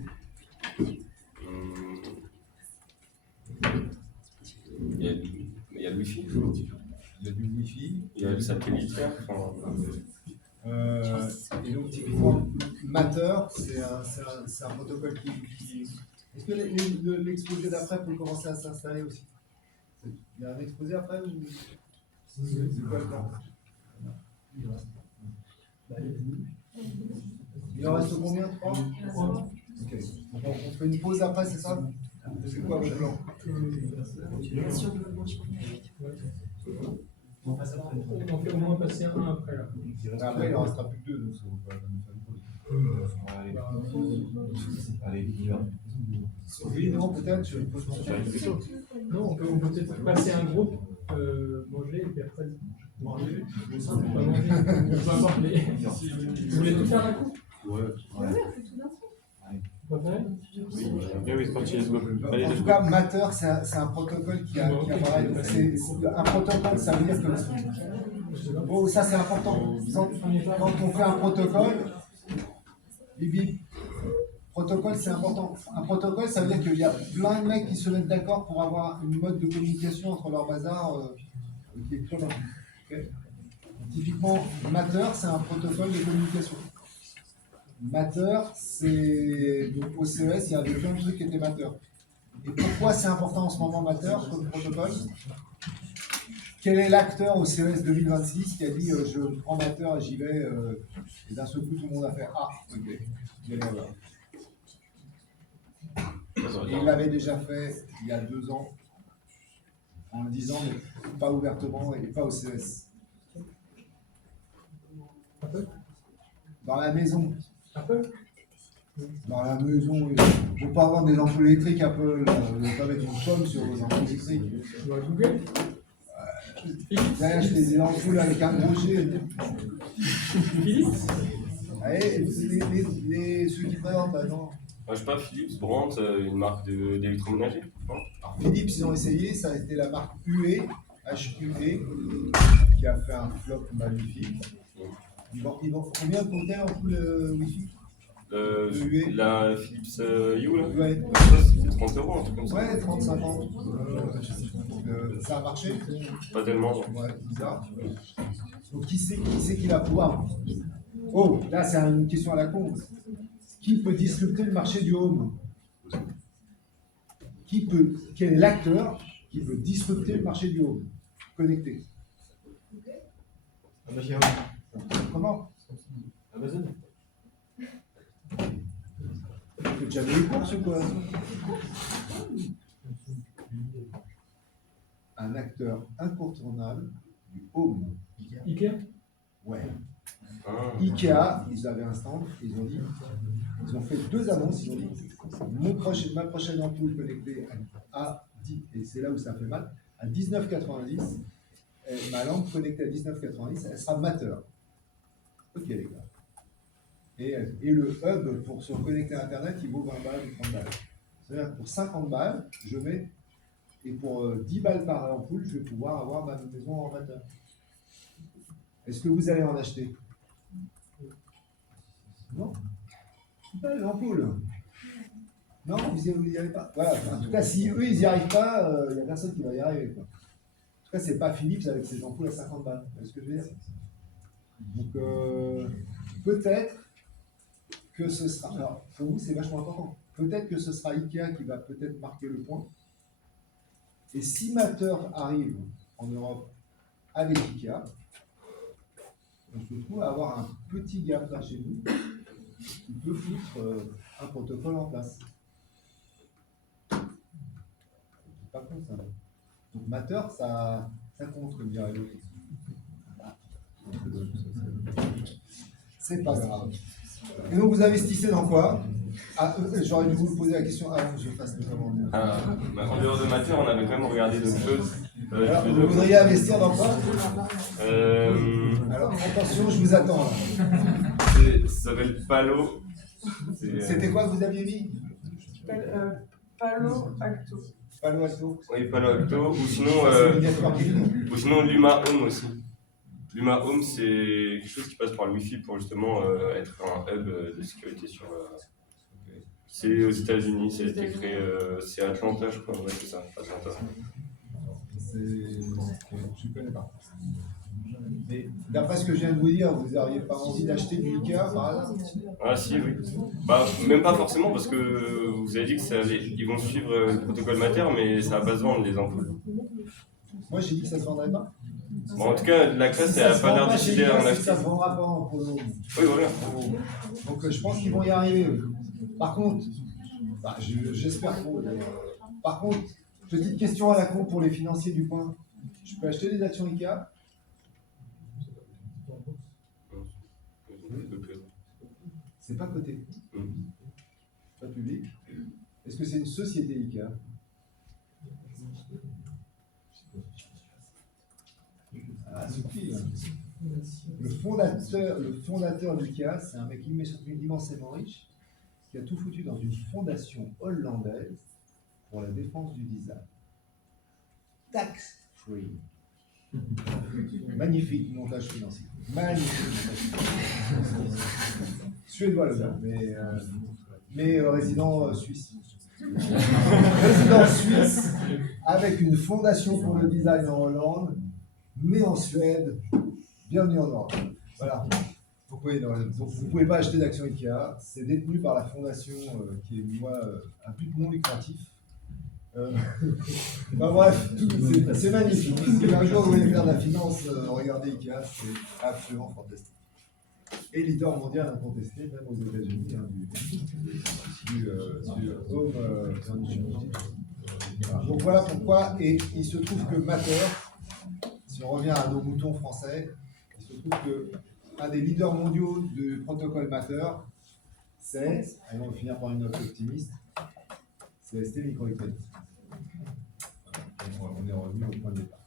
Il y a le Wi-Fi. Il y a du Wi-Fi. Il y a le satellite. Et donc, typiquement, Matter, c'est un protocole qui. Est-ce que l'exposé d'après peut commencer à s'installer aussi? Il y a un exposé après ou c'est quoi le temps? Il en reste combien? 3? Ok. Donc on fait une pause après, c'est ça? C'est quoi votre plan? On fait au moins passer un après là. Après, il en restera plus que 2, donc ça va pas nous faire une pause. Oui, non, peut-être, je pose non, on peut peut-être passer un groupe, manger, et puis après manger. Pas manger, peu importe, mais vous voulez tout faire d'un coup? Ouais. Pas vrai? En tout cas, Matter, c'est un protocole qui a pareil. C'est un protocole, ça veut dire que. Bon, ça c'est important. Quand on fait un protocole, Bibi, protocole c'est important. Un protocole, ça veut dire qu'il y a plein de mecs qui se mettent d'accord pour avoir une mode de communication entre leur bazar qui est commun. Okay. Typiquement, Matter, c'est un protocole de communication. Matter, c'est donc au CES, il y avait plein de trucs qui étaient Matter. Et pourquoi c'est important en ce moment Matter comme protocole? Quel est l'acteur au CES 2026 qui a dit je prends Matter et j'y vais et d'un seul coup tout le monde a fait ah ok, et il l'avait déjà fait il y a 2 ans en le disant mais pas ouvertement et pas au CES. Dans la maison. Dans la maison, il ne faut pas avoir des ampoules électriques Apple, pas mettre une pomme sur vos ampoules électriques. Tu vas Google? J'ai acheté des ampoules avec un gros G. Philippe? Allez, ceux qui présentent, bah non. Je sais pas, Philips, Brandt, une marque d'électroménager. Alors Philips, ils ont essayé, ça a été la marque UE, HUE, qui a fait un flop magnifique. Ils vendent combien de contents ampoules Wi-Fi? La Philips Hue là? Ouais. C'est 30 €, un truc comme ça. Ouais, 30-50. Ça a marché? Pas tellement. Ouais, bizarre. Donc qui c'est qui va pouvoir? Oh, là c'est une question à la con. Qui peut disrupter le marché du home? Quel est l'acteur qui peut disrupter le marché du home connecté? Comment? Amazon. Tu as déjà vu les courses ou quoi? Un acteur incontournable du home. Ikea. Ouais. Ah. Ikea, ils avaient un stand, ils ont fait 2 annonces, ils ont dit ma prochaine ampoule connectée à 10, et c'est là où ça fait mal, à 19,90, ma lampe connectée à 19,90, elle sera Matter. Ok les gars. Et le hub pour se connecter à Internet, il vaut 20 balles ou 30 balles. C'est-à-dire pour 50 balles, je mets, et pour 10 balles par ampoule, je vais pouvoir avoir ma maison en Matter. Est-ce que vous allez en acheter? Non. Pas l'ampoule. Non, vous n'y arrivez pas. Voilà. En tout cas, si eux, ils n'y arrivent pas, il n'y a personne qui va y arriver. Quoi. En tout cas, c'est pas Philips avec ses ampoules à 50 balles. Vous voyez ce que je veux dire? Donc, peut-être que ce sera... Alors, pour vous, c'est vachement important. Peut-être que ce sera Ikea qui va peut-être marquer le point. Et si Matter arrive en Europe avec Ikea, on se retrouve à avoir un petit gap là chez nous qui peut foutre un protocole en place. C'est pas con ça. Donc Matter, ça compte, comme dirait l'autre. C'est pas grave. Et donc vous investissez dans quoi? J'aurais dû vous poser la question avant que je fasse le commentaire. En dehors de Matter, on avait quand même regardé d'autres choses. Alors, vous voudriez investir dans quoi? Alors attention, je vous attends là. Ça s'appelle Palo. C'était quoi que vous aviez mis? Palo Acto. Palo Alto. Oui, Palo Acto, ou sinon Luma Home aussi. Luma Home, c'est quelque chose qui passe par le Wi-Fi pour justement être un hub de sécurité sur. C'est aux États-Unis, ça a été créé, c'est Atlanta, je crois, ouais, c'est ça, Atlanta. Je ne connais pas. Mais d'après ce que je viens de vous dire, vous n'auriez pas envie d'acheter du Ikea par hasard? Ah si, oui. Bah, même pas forcément, parce que vous avez dit qu'ils vont suivre le protocole Matter, mais ça va pas se vendre les ampoules. Moi j'ai dit que ça ne se vendrait pas. Bon, en tout cas, la classe, elle n'a pas l'air décidée à en acheter. Ça ne se vendra pas en promo. Oui, voilà. Donc je pense qu'ils vont y arriver. Par contre, j'espère pour eux d'ailleurs. Par contre, petite question à la con pour les financiers du coin. Je peux acheter des actions Ikea? C'est pas coté. Pas public. Est-ce que c'est une société Ikea? Ah, suffit. Le fondateur d'Ikea, c'est un mec immensément riche qui a tout foutu dans une fondation hollandaise pour la défense du design. Tax free. Magnifique montage financier. Magnifique. Suédois le gars, mais résident suisse. Résident suisse avec une fondation pour le design en Hollande, mais en Suède. Bienvenue en Europe. Voilà. Donc vous ne pouvez pas acheter d'actions Ikea. C'est détenu par la fondation qui est un but non lucratif. Bah, bref, c'est magnifique. Si un jour vous voulez faire de la finance, regardez Ikea, c'est absolument fantastique. Et leader mondial incontesté, même aux États-Unis, hein, du home furniture. Voilà. Donc voilà pourquoi, et il se trouve que Matter, si on revient à nos moutons français, il se trouve que un des leaders mondiaux du protocole Matter, c'est, et on va finir par une note optimiste, c'est ST Microelectronics. On est revenu au point de départ.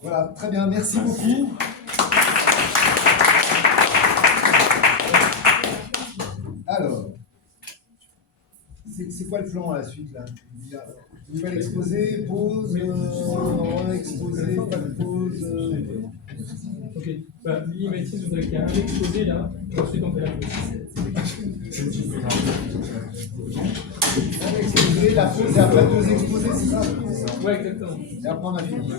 Voilà, très bien, merci beaucoup. Alors, c'est quoi le plan à la suite là? Nouvel exposé, pause, exposé, pas de pause. Ok, bah, Mathilde voudrait qu'il y ait un exposé là, et ensuite on fait la pause. Un exposé, la pause, et après 2 exposés, c'est ça? Ouais, exactement. Et après on a fini.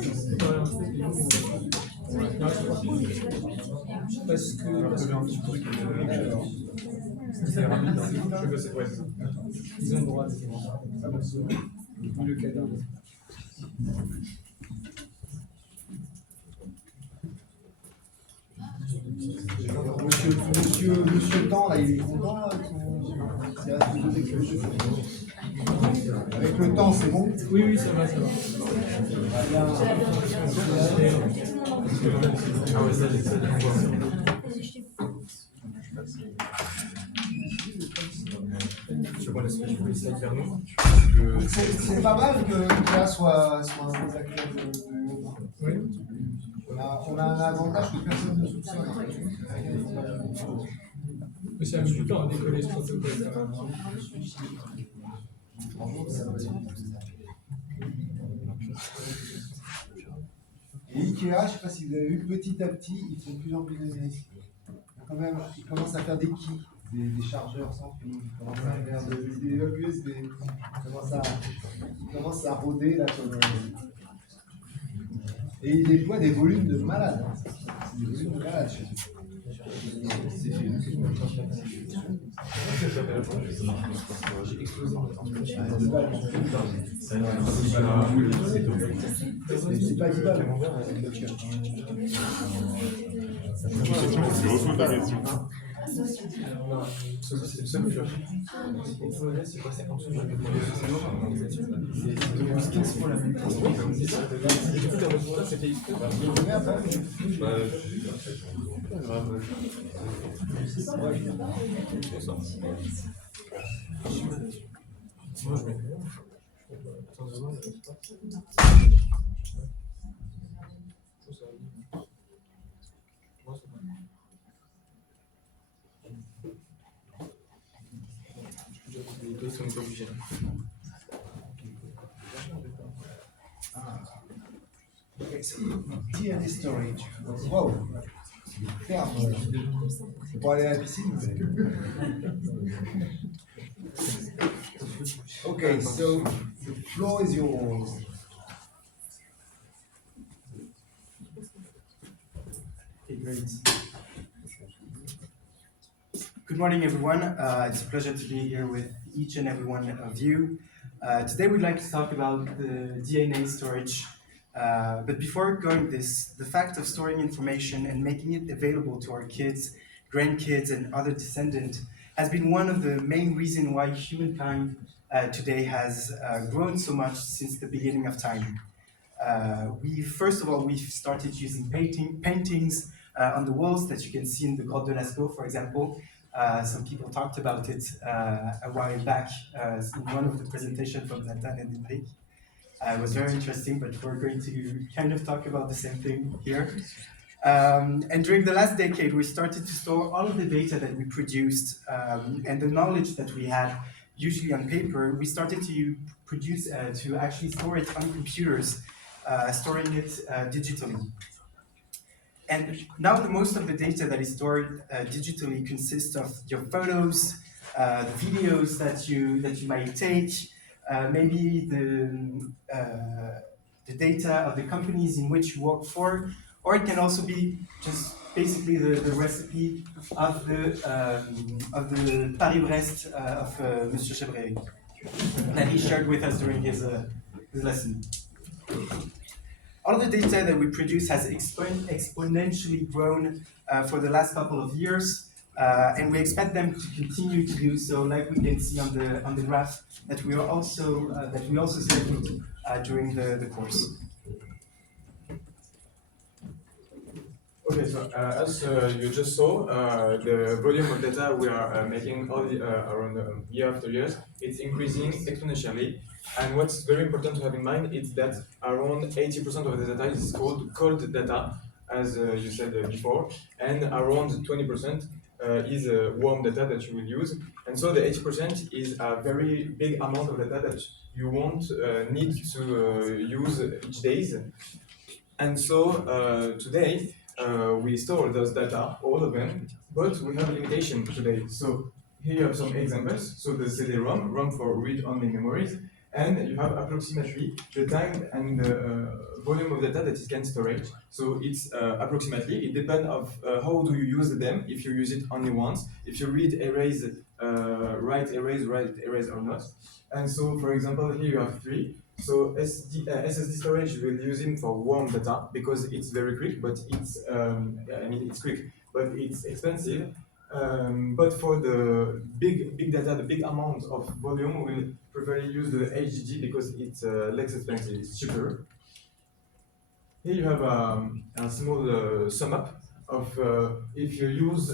Parce que un petit truc. C'est rapide, ils ont le droit de le cadre. Monsieur Temps, là, il est content, là, c'est resté deux expressions. Avec le temps, c'est bon? Oui, oui, ça va, ça va. Ah ouais, ça, c'est pas mal que Lucas soit un des acteurs de yoga. Oui. On a un avantage que personne ne soupçonne. Mais ça a mis du temps à décoller ce protocole. Et Ikea, je ne sais pas si vous avez vu, petit à petit, ils font de plus en plus d'analyses. Quand même, ils commencent à faire des keys, des chargeurs sans fil, ils commencent à faire des hubs USB, ils commencent à rôder là comme. Et ils déploient des volumes de malades. Hein. C'est des volumes de malades chez eux. C'est pas dit pas. DNA storage. Wow. Ferme. Pour aller à la piscine. Okay, so the floor is yours. Okay, great. Good morning, everyone. It's a pleasure to be here with each and every one of you. Today, we'd like to talk about the DNA storage. But before going this, the fact of storing information and making it available to our kids, grandkids, and other descendants has been one of the main reasons why humankind today has grown so much since the beginning of time. First of all, we've started using paintings on the walls that you can see in the Grotte de Lascaux, for example. Some people talked about it a while back in one of the presentations from Nathan and Enrique. It was very interesting, but we're going to kind of talk about the same thing here. And during the last decade, we started to store all of the data that we produced and the knowledge that we had, usually on paper. We started to to actually store it on computers, storing it digitally. And now most of the data that is stored digitally consists of your photos, the videos that you might take, maybe the data of the companies in which you work for, or it can also be just basically the recipe of the Paris-Brest of Monsieur Chevrier that he shared with us during his lesson. All of the data that we produce has exponentially grown for the last couple of years, and we expect them to continue to do so, like we can see on the graph that we also studied during the course. Okay, so as you just saw, the volume of data we are making around year after year, it's increasing exponentially. And what's very important to have in mind is that around 80% of the data is called cold data, as you said before, and around 20% is warm data that you will use. And so the 80% is a very big amount of data that you won't need to use each day. And so today, we store those data, all of them, but we have a limitation today. So here you have some examples. So the CD-ROM, ROM for read-only memories, and you have approximately the time and the volume of data that it can storage. So it's approximately, it depends of how do you use them, if you use it only once, if you read erase, write erase or not. And so, for example, here you have 3. So SSD storage will use it for warm data because it's very quick, but it's it's quick, but it's expensive. But for the big data, the big amount of volume, we'll prefer use the HDD because it's less expensive, it's cheaper. Here you have a small sum up of if you use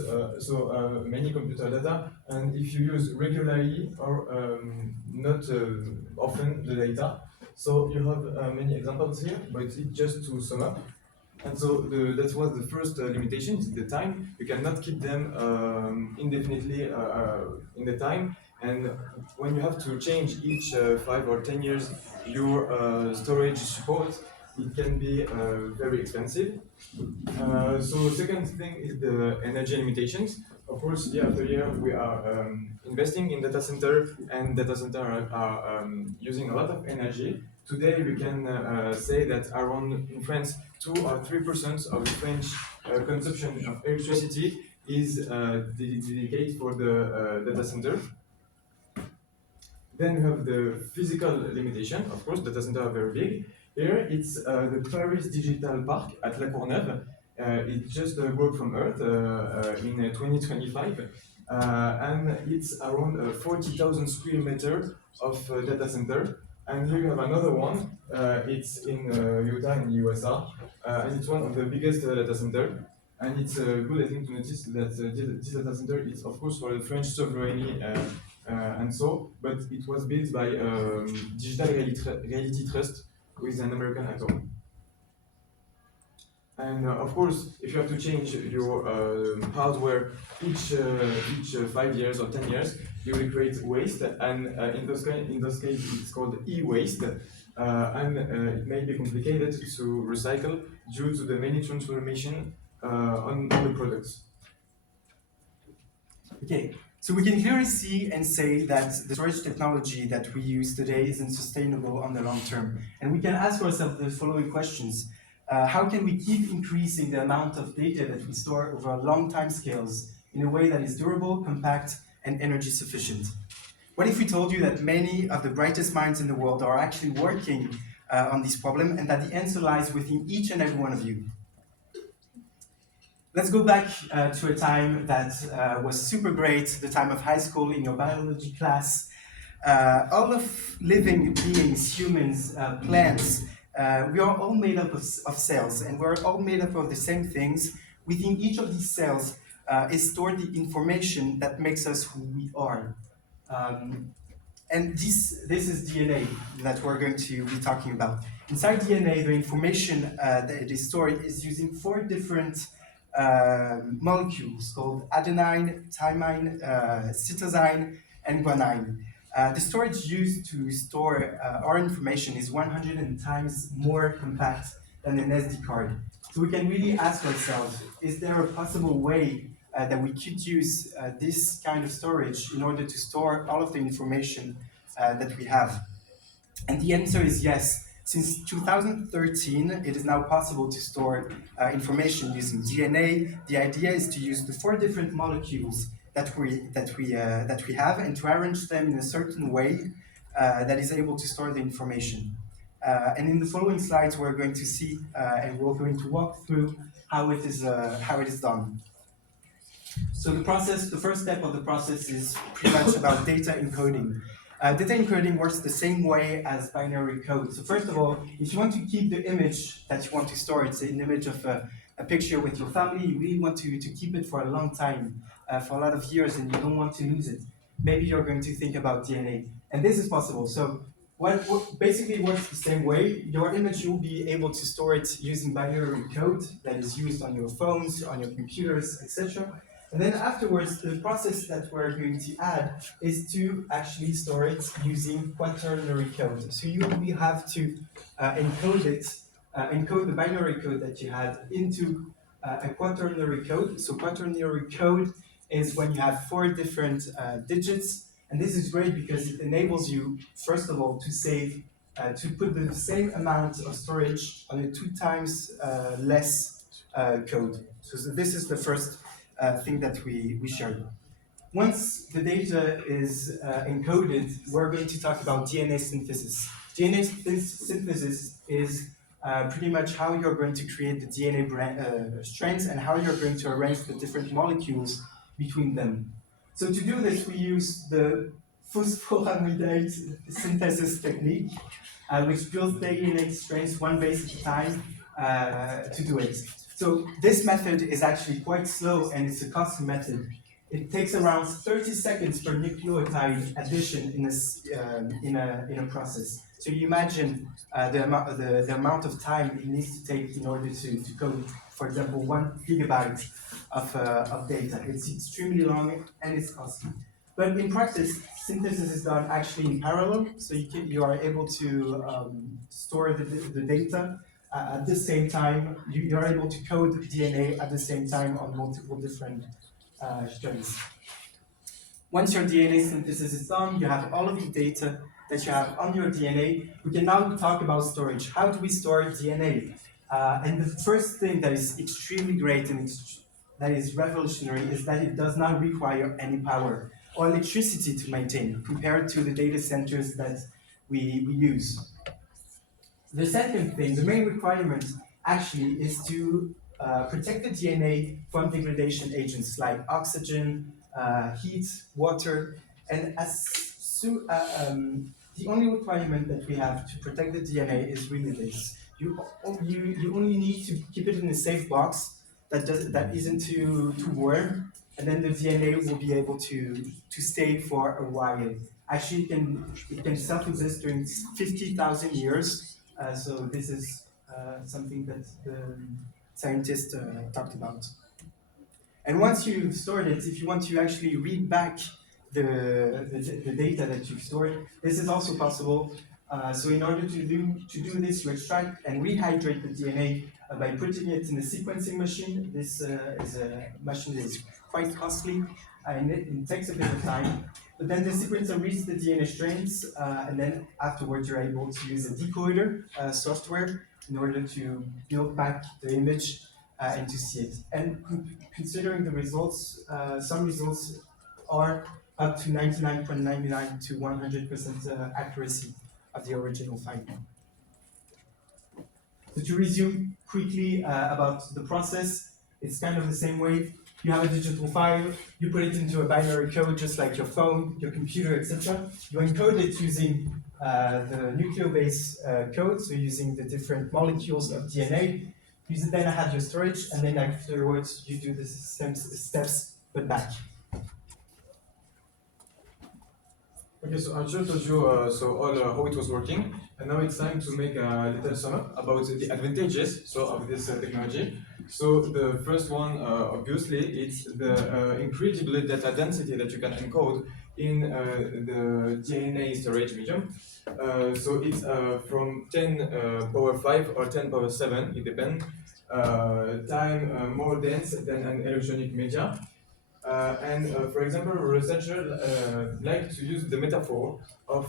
many computer data and if you use regularly or not often the data. So you have many examples here, but it's just to sum up. And so that was the first limitation, is the time. You cannot keep them indefinitely in the time. And when you have to change each 5 or 10 years your storage support, it can be very expensive. So second thing is the energy limitations. Of course, year after year, we are investing in data center, and data center are using a lot of energy. Today, we can say that around in France, 2 or 3% of the French consumption of electricity is dedicated for the data center. Then we have the physical limitation. Of course, data centers are very big. Here, it's the Paris Digital Park at La Courneuve. It just broke from Earth in 2025. And it's around 40,000 square meters of data center. And here you have another one. It's in Utah in USA. And it's one of the biggest data center. And it's good, I think, to notice that this data center is, of course, for the French sovereignty and so, but it was built by Digital Reality Trust with an American actor. And of course, if you have to change your hardware each 5 years or 10 years, you will create waste. And in those cases, it's called e-waste. And it may be complicated to recycle due to the many transformation on the products. Okay, so we can clearly see and say that the storage technology that we use today isn't sustainable on the long term. And we can ask ourselves the following questions. How can we keep increasing the amount of data that we store over long time scales in a way that is durable, compact, and energy sufficient? What if we told you that many of the brightest minds in the world are actually working on this problem and that the answer lies within each and every one of you? Let's go back to a time that was super great, the time of high school in your biology class. All of living beings, humans, plants, we are all made up of cells, and we're all made up of the same things. Within each of these cells is stored the information that makes us who we are. And this is DNA that we're going to be talking about. Inside DNA, the information that is stored is using 4 different molecules called adenine, thymine, cytosine, and guanine. The storage used to store our information is 100 times more compact than an SD card. So we can really ask ourselves, is there a possible way that we could use this kind of storage in order to store all of the information that we have? And the answer is yes. Since 2013, it is now possible to store information using DNA. The idea is to use the 4 different molecules that we have and to arrange them in a certain way that is able to store the information. And in the following slides, we're going to see and we're going to walk through how it is done. So the first step of the process is pretty much about data encoding. Data encoding works the same way as binary code. So first of all, if you want to keep the image that you want to store, it's an image of a picture with your family, you really want to keep it for a long time, for a lot of years, and you don't want to lose it. Maybe you're going to think about DNA. And this is possible. So what basically works the same way. Your image, you'll be able to store it using binary code that is used on your phones, on your computers, etc. And then afterwards, the process that we're going to add is to actually store it using quaternary code. So you will have to encode the binary code that you had into a quaternary code. So quaternary code is when you have 4 different digits. And this is great because it enables you, first of all, to save, to put the same amount of storage on a 2 times less code. So this is the first thing that we shared. Once the data is encoded, we're going to talk about DNA synthesis. DNA synthesis is pretty much how you're going to create the DNA strands and how you're going to arrange the different molecules between them. So to do this, we use the phosphoramidite synthesis technique, which builds DNA strains one base at a time to do it. So this method is actually quite slow and it's a costly method. It takes around 30 seconds per nucleotide addition in a process. So you imagine the amount of time it needs to take in order to code, for example, 1 gigabyte of data. It's extremely long and it's costly. But in practice, synthesis is done actually in parallel, so you are able to store the data at the same time. You are able to code DNA at the same time on multiple different strands. Once your DNA synthesis is done, you have all of the data that you have on your DNA. We can now talk about storage. How do we store DNA? And the first thing that is extremely great and that is revolutionary is that it does not require any power or electricity to maintain compared to the data centers that we use. The second thing, the main requirement actually is to protect the DNA from degradation agents like oxygen, heat, water, and the only requirement that we have to protect the DNA is really this. You only need to keep it in a safe box that isn't too warm, and then the DNA will be able to stay for a while. Actually, it can self-exist during 50,000 years. So this is something that the scientists talked about. And once you've stored it, if you want to actually read back the data that you've stored, this is also possible. So in order to do this, you extract and rehydrate the DNA by putting it in a sequencing machine. This is a machine that is quite costly and it takes a bit of time. But then the sequencer reads the DNA strains, and then afterwards you're able to use a decoder software in order to build back the image and to see it. And considering the results, some results are up to 99.99 to 100% accuracy of the original finding. So to resume quickly about the process, it's kind of the same way. You have a digital file, you put it into a binary code just like your phone, your computer, etc. You encode it using the nucleobase code, so using the different molecules of DNA. You then have your storage, and then afterwards you do the same steps but back. Okay, so I just told you how it was working, and now it's time to make a little sum up about the advantages of this technology. So the first one, obviously, it's the incredible data density that you can encode in the DNA storage medium. So it's from 10 power 5 or 10 power 7, it depends, time more dense than an electronic media. For example, researchers like to use the metaphor of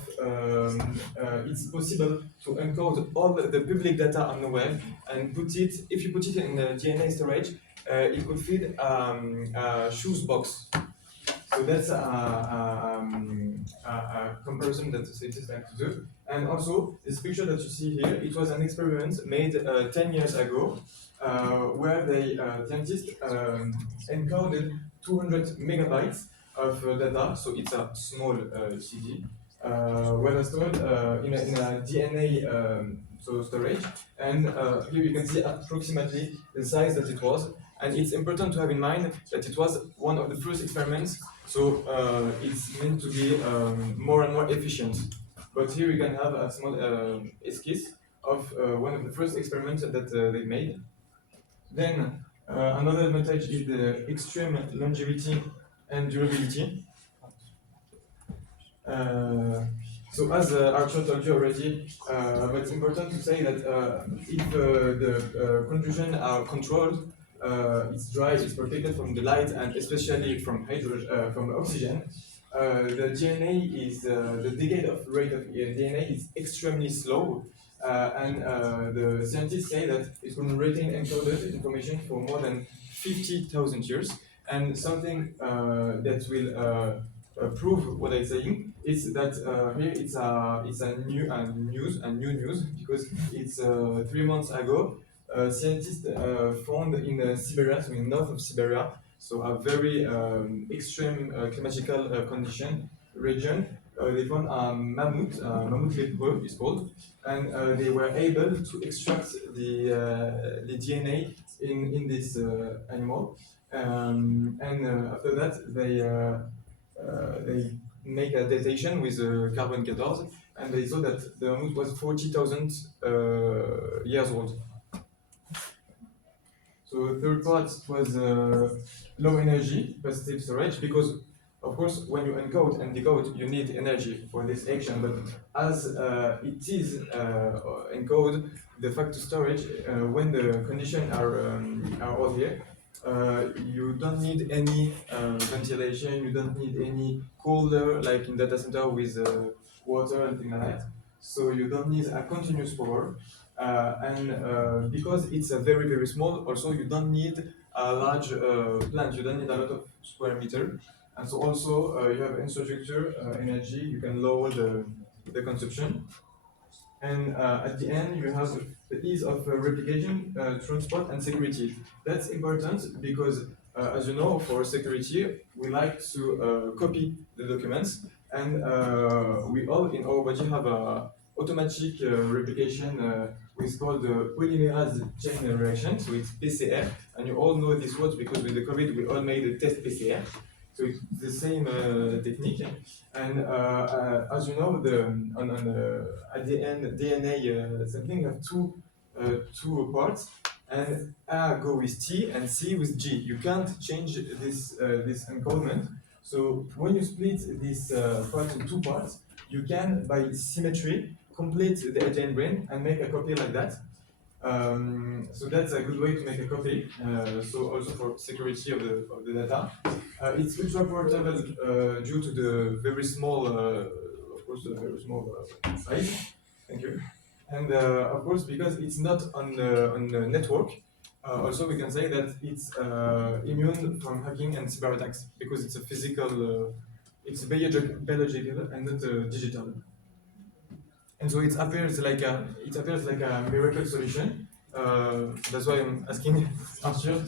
it's possible to encode all the public data on the web and if you put it in the DNA storage, it could fit a shoes box. So that's a comparison that the scientists like to do. And also, this picture that you see here, it was an experiment made 10 years ago, where the scientists encoded 200 megabytes of data, so it's a small CD, were stored in a DNA storage. And here you can see approximately the size that it was. And it's important to have in mind that it was one of the first experiments, so it's meant to be more and more efficient. But here you can have a small esquisse of one of the first experiments that they made. Then another advantage is the extreme longevity and durability. So as Archer told you already, but it's important to say that if the conditions are controlled, it's dry, it's protected from the light, and especially from hydrogen, from oxygen. The DNA is the decade of rate of DNA is extremely slow, and the scientists say that it will retain encoded information for more than 50,000 years. And something that will prove what I'm saying is that here it's a new news because it's 3 months ago. Scientists found in Siberia, so in north of Siberia, so a very extreme climatical condition region. They found a mammoth leopard is called, and they were able to extract the DNA in this animal. And after that, they make a datation with carbon 14, and they saw that the mammoth was 40,000 years old. So the third part was low energy positive storage, because of course when you encode and decode you need energy for this action, but as it is encode, the fact to storage when the conditions are all here, you don't need any ventilation, you don't need any cooler like in data center with water and things like that. So you don't need a continuous power. And because it's a very, very small, also you don't need a large plant, you don't need a lot of square meter. And so also you have infrastructure, energy, you can lower the consumption. And at the end, you have the ease of replication, transport, and security. That's important because, as you know, for security, we like to copy the documents, and we all in our body have a automatic replication which is called the polymerase chain reaction. So it's PCR, and you all know this word because with the COVID, we all made a test PCR. So it's the same technique. And as you know, at the end, DNA something have two parts, and A go with T and C with G. You can't change this encodement. So when you split this part in two parts, you can, by symmetry, complete the ADN brain and make a copy like that. So that's a good way to make a copy. So also for security of the data. It's ultra portable due to the very small, of course, the very small size. Thank you. And of course, because it's not on the network, also we can say that it's immune from hacking and cyber attacks because it's a physical, it's biological and not digital. And so it appears like a miracle solution. That's why I'm asking Arthur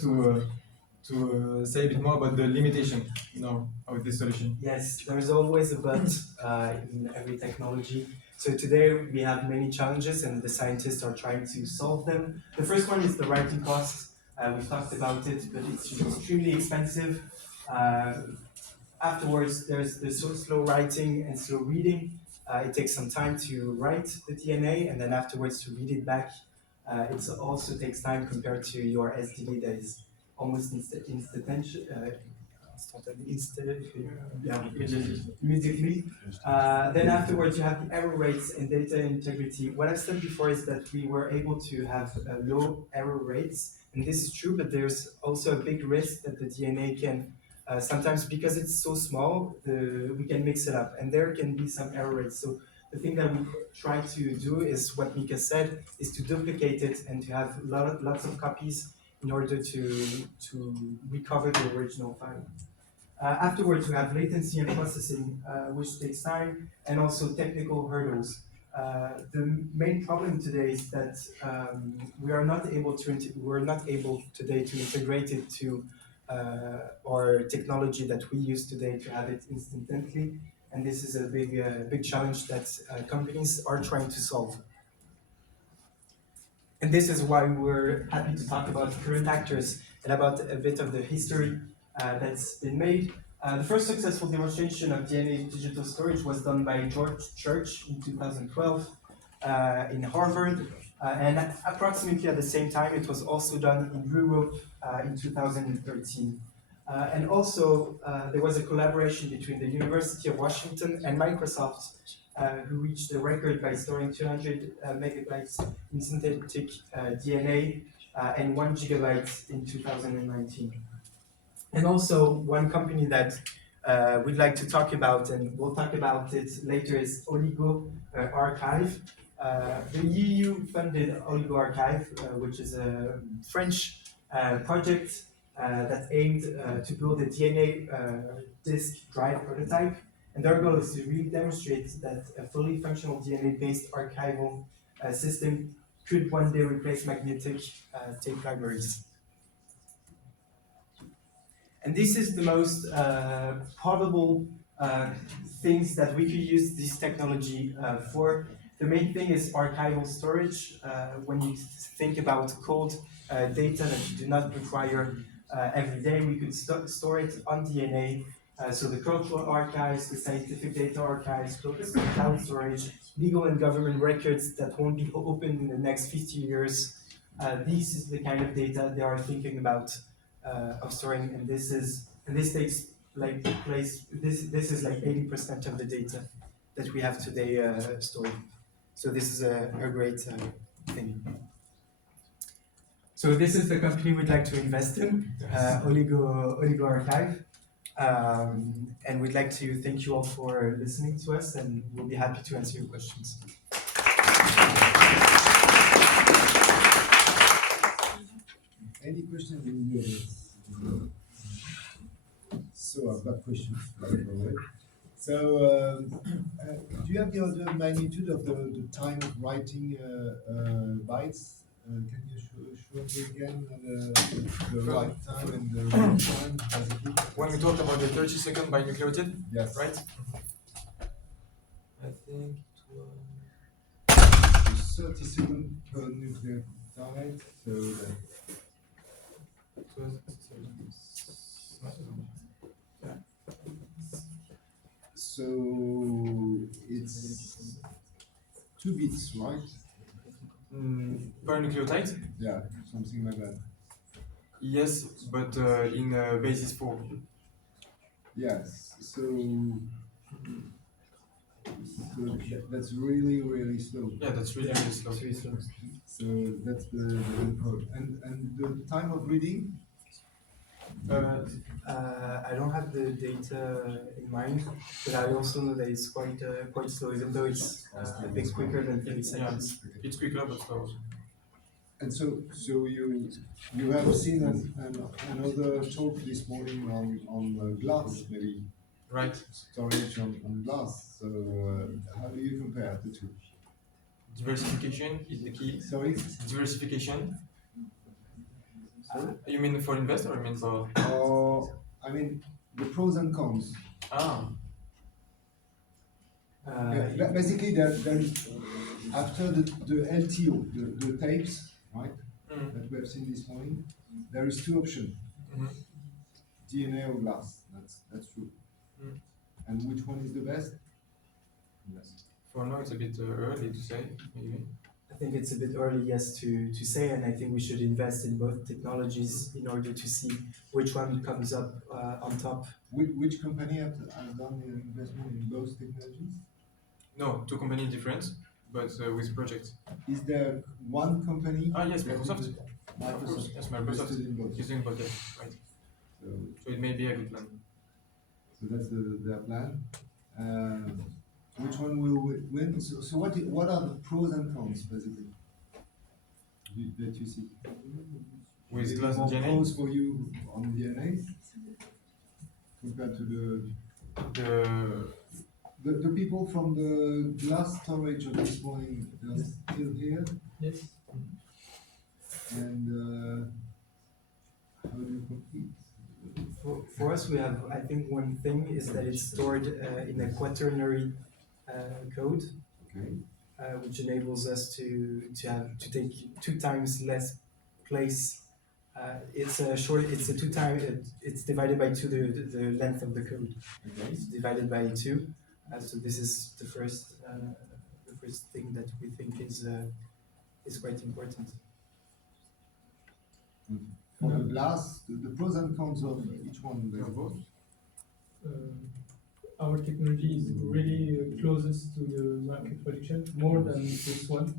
to say a bit more about the limitation, of this solution. Yes, there is always a but in every technology. So today we have many challenges and the scientists are trying to solve them. The first one is the writing cost. We've talked about it, but it's extremely expensive. Afterwards, there's the slow writing and slow reading. It takes some time to write the DNA and then afterwards to read it back. It also takes time compared to your SDD that is almost immediately. Then afterwards you have the error rates and data integrity. What I've said before is that we were able to have low error rates, and this is true, but there's also a big risk that the DNA can sometimes, because it's so small, we can mix it up and there can be some error rates. So the thing that we try to do is what Mika said, is to duplicate it and to have lots of copies in order to recover the original file. Afterwards, we have latency and processing, which takes time, and also technical hurdles. The main problem today is that we are not able today to integrate it to our technology that we use today to have it instantly, and this is a big challenge that companies are trying to solve. And this is why we're happy to talk about current actors and about a bit of the history that's been made. The first successful demonstration of DNA digital storage was done by George Church in 2012 in Harvard, and approximately at the same time it was also done in Europe in 2013. And also there was a collaboration between the University of Washington and Microsoft, who reached the record by storing 200 megabytes in synthetic DNA and 1 gigabyte in 2019. And also one company that we'd like to talk about, and we'll talk about it later, is Oligo Archive. The EU funded Oligo Archive, which is a French project that aimed to build a DNA disk drive prototype. And their goal is to really demonstrate that a fully functional DNA-based archival system could one day replace magnetic tape libraries. And this is the most probable things that we could use this technology for. The main thing is archival storage. When you think about cold data that you do not require every day, we could store it on DNA. So the cultural archives, the scientific data archives, cloud storage, legal and government records that won't be opened in the next 50 years. This is the kind of data they are thinking about of storing, and this takes like place. This is like 80% of the data that we have today stored. So this is a great thing. So this is the company we'd like to invest in, Oligo Archive. And we'd like to thank you all for listening to us, and we'll be happy to answer your questions. Any questions in the audience? So I've got questions. So do you have the order of magnitude of the time of writing bytes? Can you show me again the right time and the real time, basically? When we talk about the 30-second binucleotide, yes, right? I think it was 30 seconds per nucleotide, so that so it's 2 bits, right? per nucleotide? Yeah, something like that. Yes, but in basis 4. Yes, so that's really, really slow. Yeah, that's really, really slow. So that's the code. And the time of reading? I don't have the data in mind, but I also know that it's quite slow, even though it's a bit quicker than 30 seconds. Yeah, it's quicker but slow. And so you have seen another talk this morning on glass, maybe? Right. Storage on glass. So how do you compare the two? Diversification is the key. Sorry? Diversification. You mean for investor or you mean for? I mean the pros and cons. Basically, there after the LTO, the tapes, right, that we have seen this morning, there is 2 options: DNA or glass. That's true. And which one is the best? Yes. For now, it's a bit early to say, maybe. I think it's a bit early, yes, to say, and I think we should invest in both technologies in order to see which one comes up on top. Which company has done the investment in both technologies? No, 2 companies different, but with projects. Is there one company? Yes, Microsoft. Microsoft. Yes, Microsoft is doing both, right. So it may be a good plan. So that's their plan. Which one will win? So what are the pros and cons, basically, that you see? With glass more DNA? pros for you on DNA compared to the people from the glass storage of this morning, they're still here? Yes. And how do you compete? For us, we have, I think one thing is that it's stored in a quaternary code, okay. Which enables us to take 2 times less place. It's a 2 times. It's divided by 2 the length of the code. Okay. It's divided by 2. So this is the first thing that we think is quite important. For the glass, the pros and cons of each one. Our technology is really closest to the market prediction, more than this one,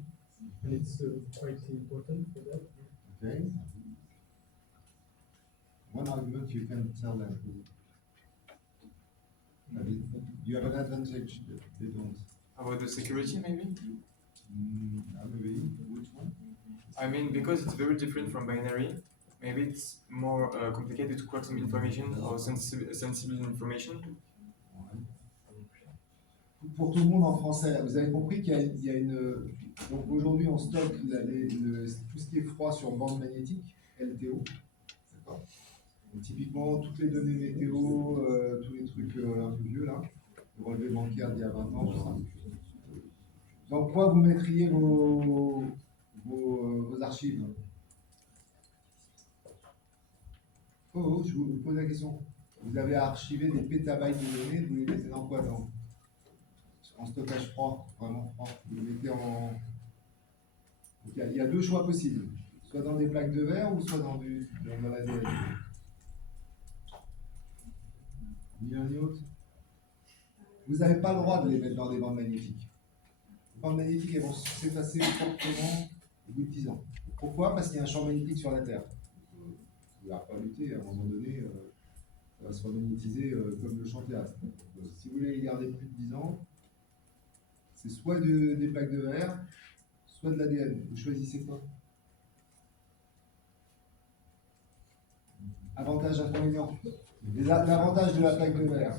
and it's quite important for that. Okay. One argument you can tell them. You have an advantage that they don't. About the security, maybe? Maybe. Which one? I mean, because it's very different from binary, maybe it's more complicated to crack some information or sensible information. Pour tout le monde en français, vous avez compris qu'il y a une. Donc aujourd'hui, on stocke tout ce qui est froid sur bande magnétique, LTO. D'accord. Donc, typiquement, toutes les données météo, tous les trucs un peu vieux là, le relevé bancaire d'il y a 20 ans, tout ça. Dans quoi vous mettriez vos archives? Oh, je vous pose la question. Vous avez archivé des pétabytes de données, vous les mettez dans quoi? En stockage froid, vraiment froid. Vous les mettez en. Donc, il y a deux choix possibles. Soit dans des plaques de verre ou soit dans l'ADN. Ni l'un ni l'autre. Vous n'avez pas le droit de les mettre dans des bandes magnétiques. Les bandes magnétiques, elles vont s'effacer fortement au bout de 10 ans. Pourquoi? Parce qu'il y a un champ magnétique sur la Terre. Vous n'allez pas lutter, à un moment donné, ça va se remagnétiser comme le champ théâtre. Donc, si vous voulez les garder plus de 10 ans, c'est soit des plaques de verre, soit de l'ADN. Vous choisissez quoi? Avantage, inconvénient. L'avantage de la plaque de verre.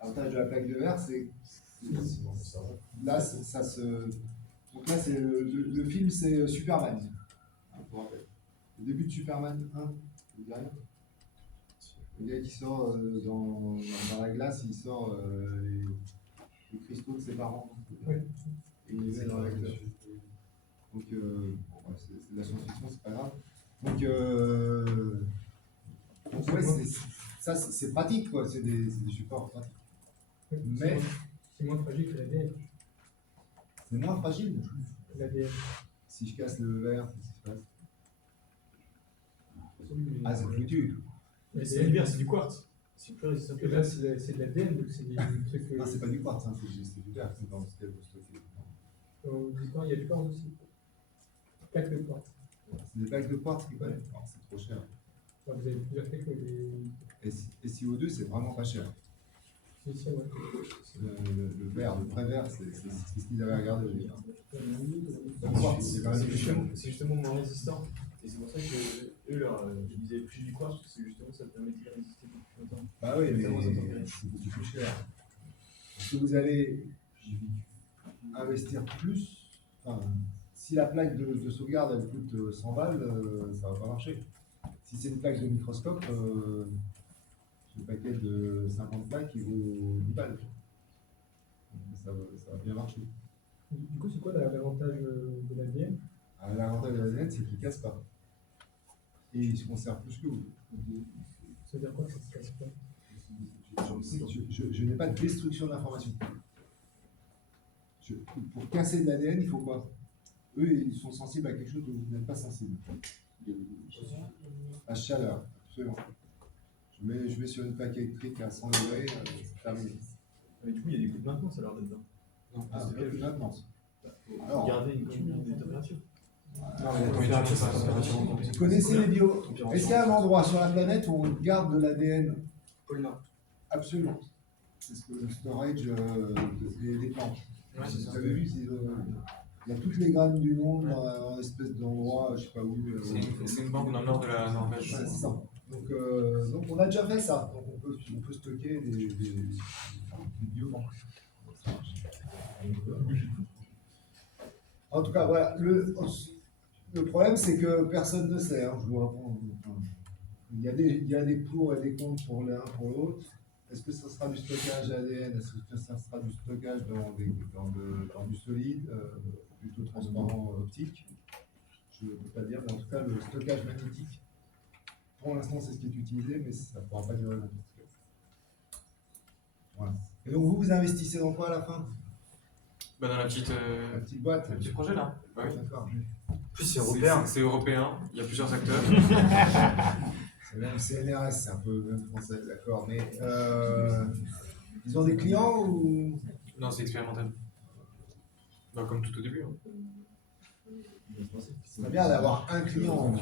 L'avantage de la plaque de verre, c'est là, ça se. Donc là, c'est le film, c'est Superman. Pour rappel. Le début de Superman 1, vous dites rien. Le gars qui sort dans la glace, il sort les cristaux de ses parents. Oui. Et il les met dans la glace. Donc, bon, c'est de la science-fiction, c'est pas grave. Donc ouais, c'est pratique, quoi. C'est des supports pratiques. Mais c'est moins fragile que l'ADN. C'est moins fragile. L'ADN. Si je casse le verre, qu'est-ce qui se passe? Ah, c'est foutu. C'est le verre, c'est du quartz. C'est plus résistant que là, c'est de l'ADN, donc c'est des trucs. Non, c'est pas du quartz, hein, c'est du verre. C'est dans ce qu'elle veut stocker. Il y a du quartz aussi. Plaques de quartz. C'est des plaques de quartz qui valent. C'est trop cher. Vous avez plusieurs techniques. Et CO2, c'est vraiment pas cher. C'est ici, ouais. Le verre, le vrai verre, c'est ce qu'ils avaient regardé au début. C'est justement moins résistant. Et c'est pour ça que eux, ils disaient plus du quartz, parce que justement ça permet de résister plus longtemps. Bah oui, mais c'est beaucoup plus cher. Parce que vous allez investir plus. Enfin, si la plaque de sauvegarde elle coûte 100 balles, ça va pas marcher. Si c'est une plaque de microscope, le paquet de 50 plaques il vaut 10 balles. Ça va bien marcher. Du coup, c'est quoi l'avantage de l'ADN? L'avantage de l'ADN, c'est qu'il ne casse pas. Et il se conserve plus que vous. Ça veut dire quoi que ça ne se casse pas? Je n'ai pas de destruction d'information. Pour casser de l'ADN, il faut quoi? Eux, ils sont sensibles à quelque chose dont vous n'êtes pas sensible. La chaleur, absolument. Je mets sur une plaque électrique à 100 degrés, c'est terminé. Mais du coup, il y a des coûts de maintenance alors dedans. Non, pas de maintenance. Alors, garder une commune de température. Vous connaissez les bio? Est-ce qu'il y a un endroit sur la planète où on garde de l'ADN? Absolument. C'est ce que le storage des plantes. Vous avez vu, il y a toutes les graines du monde dans une espèce d'endroit, je sais pas où. C'est une banque dans le nord de la Norvège. Ouais, c'est ça. Donc on a déjà fait ça. Donc on peut stocker des biobanques. En tout cas, voilà. Le problème, c'est que personne ne sait. Hein, je vous réponds. Il y a des pour et des contre pour l'un pour l'autre. Est-ce que ça sera du stockage ADN? Est-ce que ça sera du stockage dans du solide, plutôt transparent optique? Je ne peux pas dire, mais en tout cas, le stockage magnétique, pour l'instant, c'est ce qui est utilisé, mais ça ne pourra pas durer longtemps. Voilà. Et donc, vous investissez dans quoi à la fin? Dans la petite boîte. Le petit projet là. Bah oui. D'accord. En plus, c'est européen. C'est européen, il y a plusieurs acteurs. C'est même CNRS, c'est un peu même français, d'accord. Mais ils ont des clients ou? Non, c'est expérimental. Bah, comme tout au début. Hein. C'est bien d'avoir un client.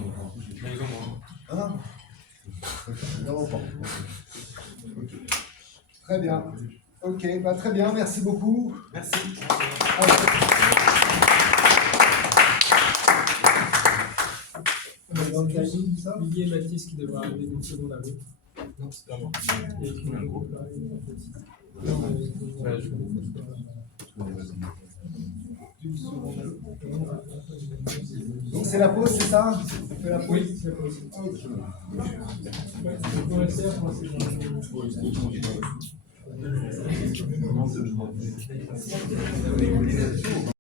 Mais ils ont moins. Hein? Non, pas. Très bien. Ok, bah très bien, merci beaucoup. Merci. Dans le timing, ça Lily et Mathis qui devraient arriver d'une seconde à l'autre. Non, c'est pas moi. Et qui un groupe là. Donc c'est la pause, c'est ça? La police, c'est possible. Ouais, on peut rester à penser dans le-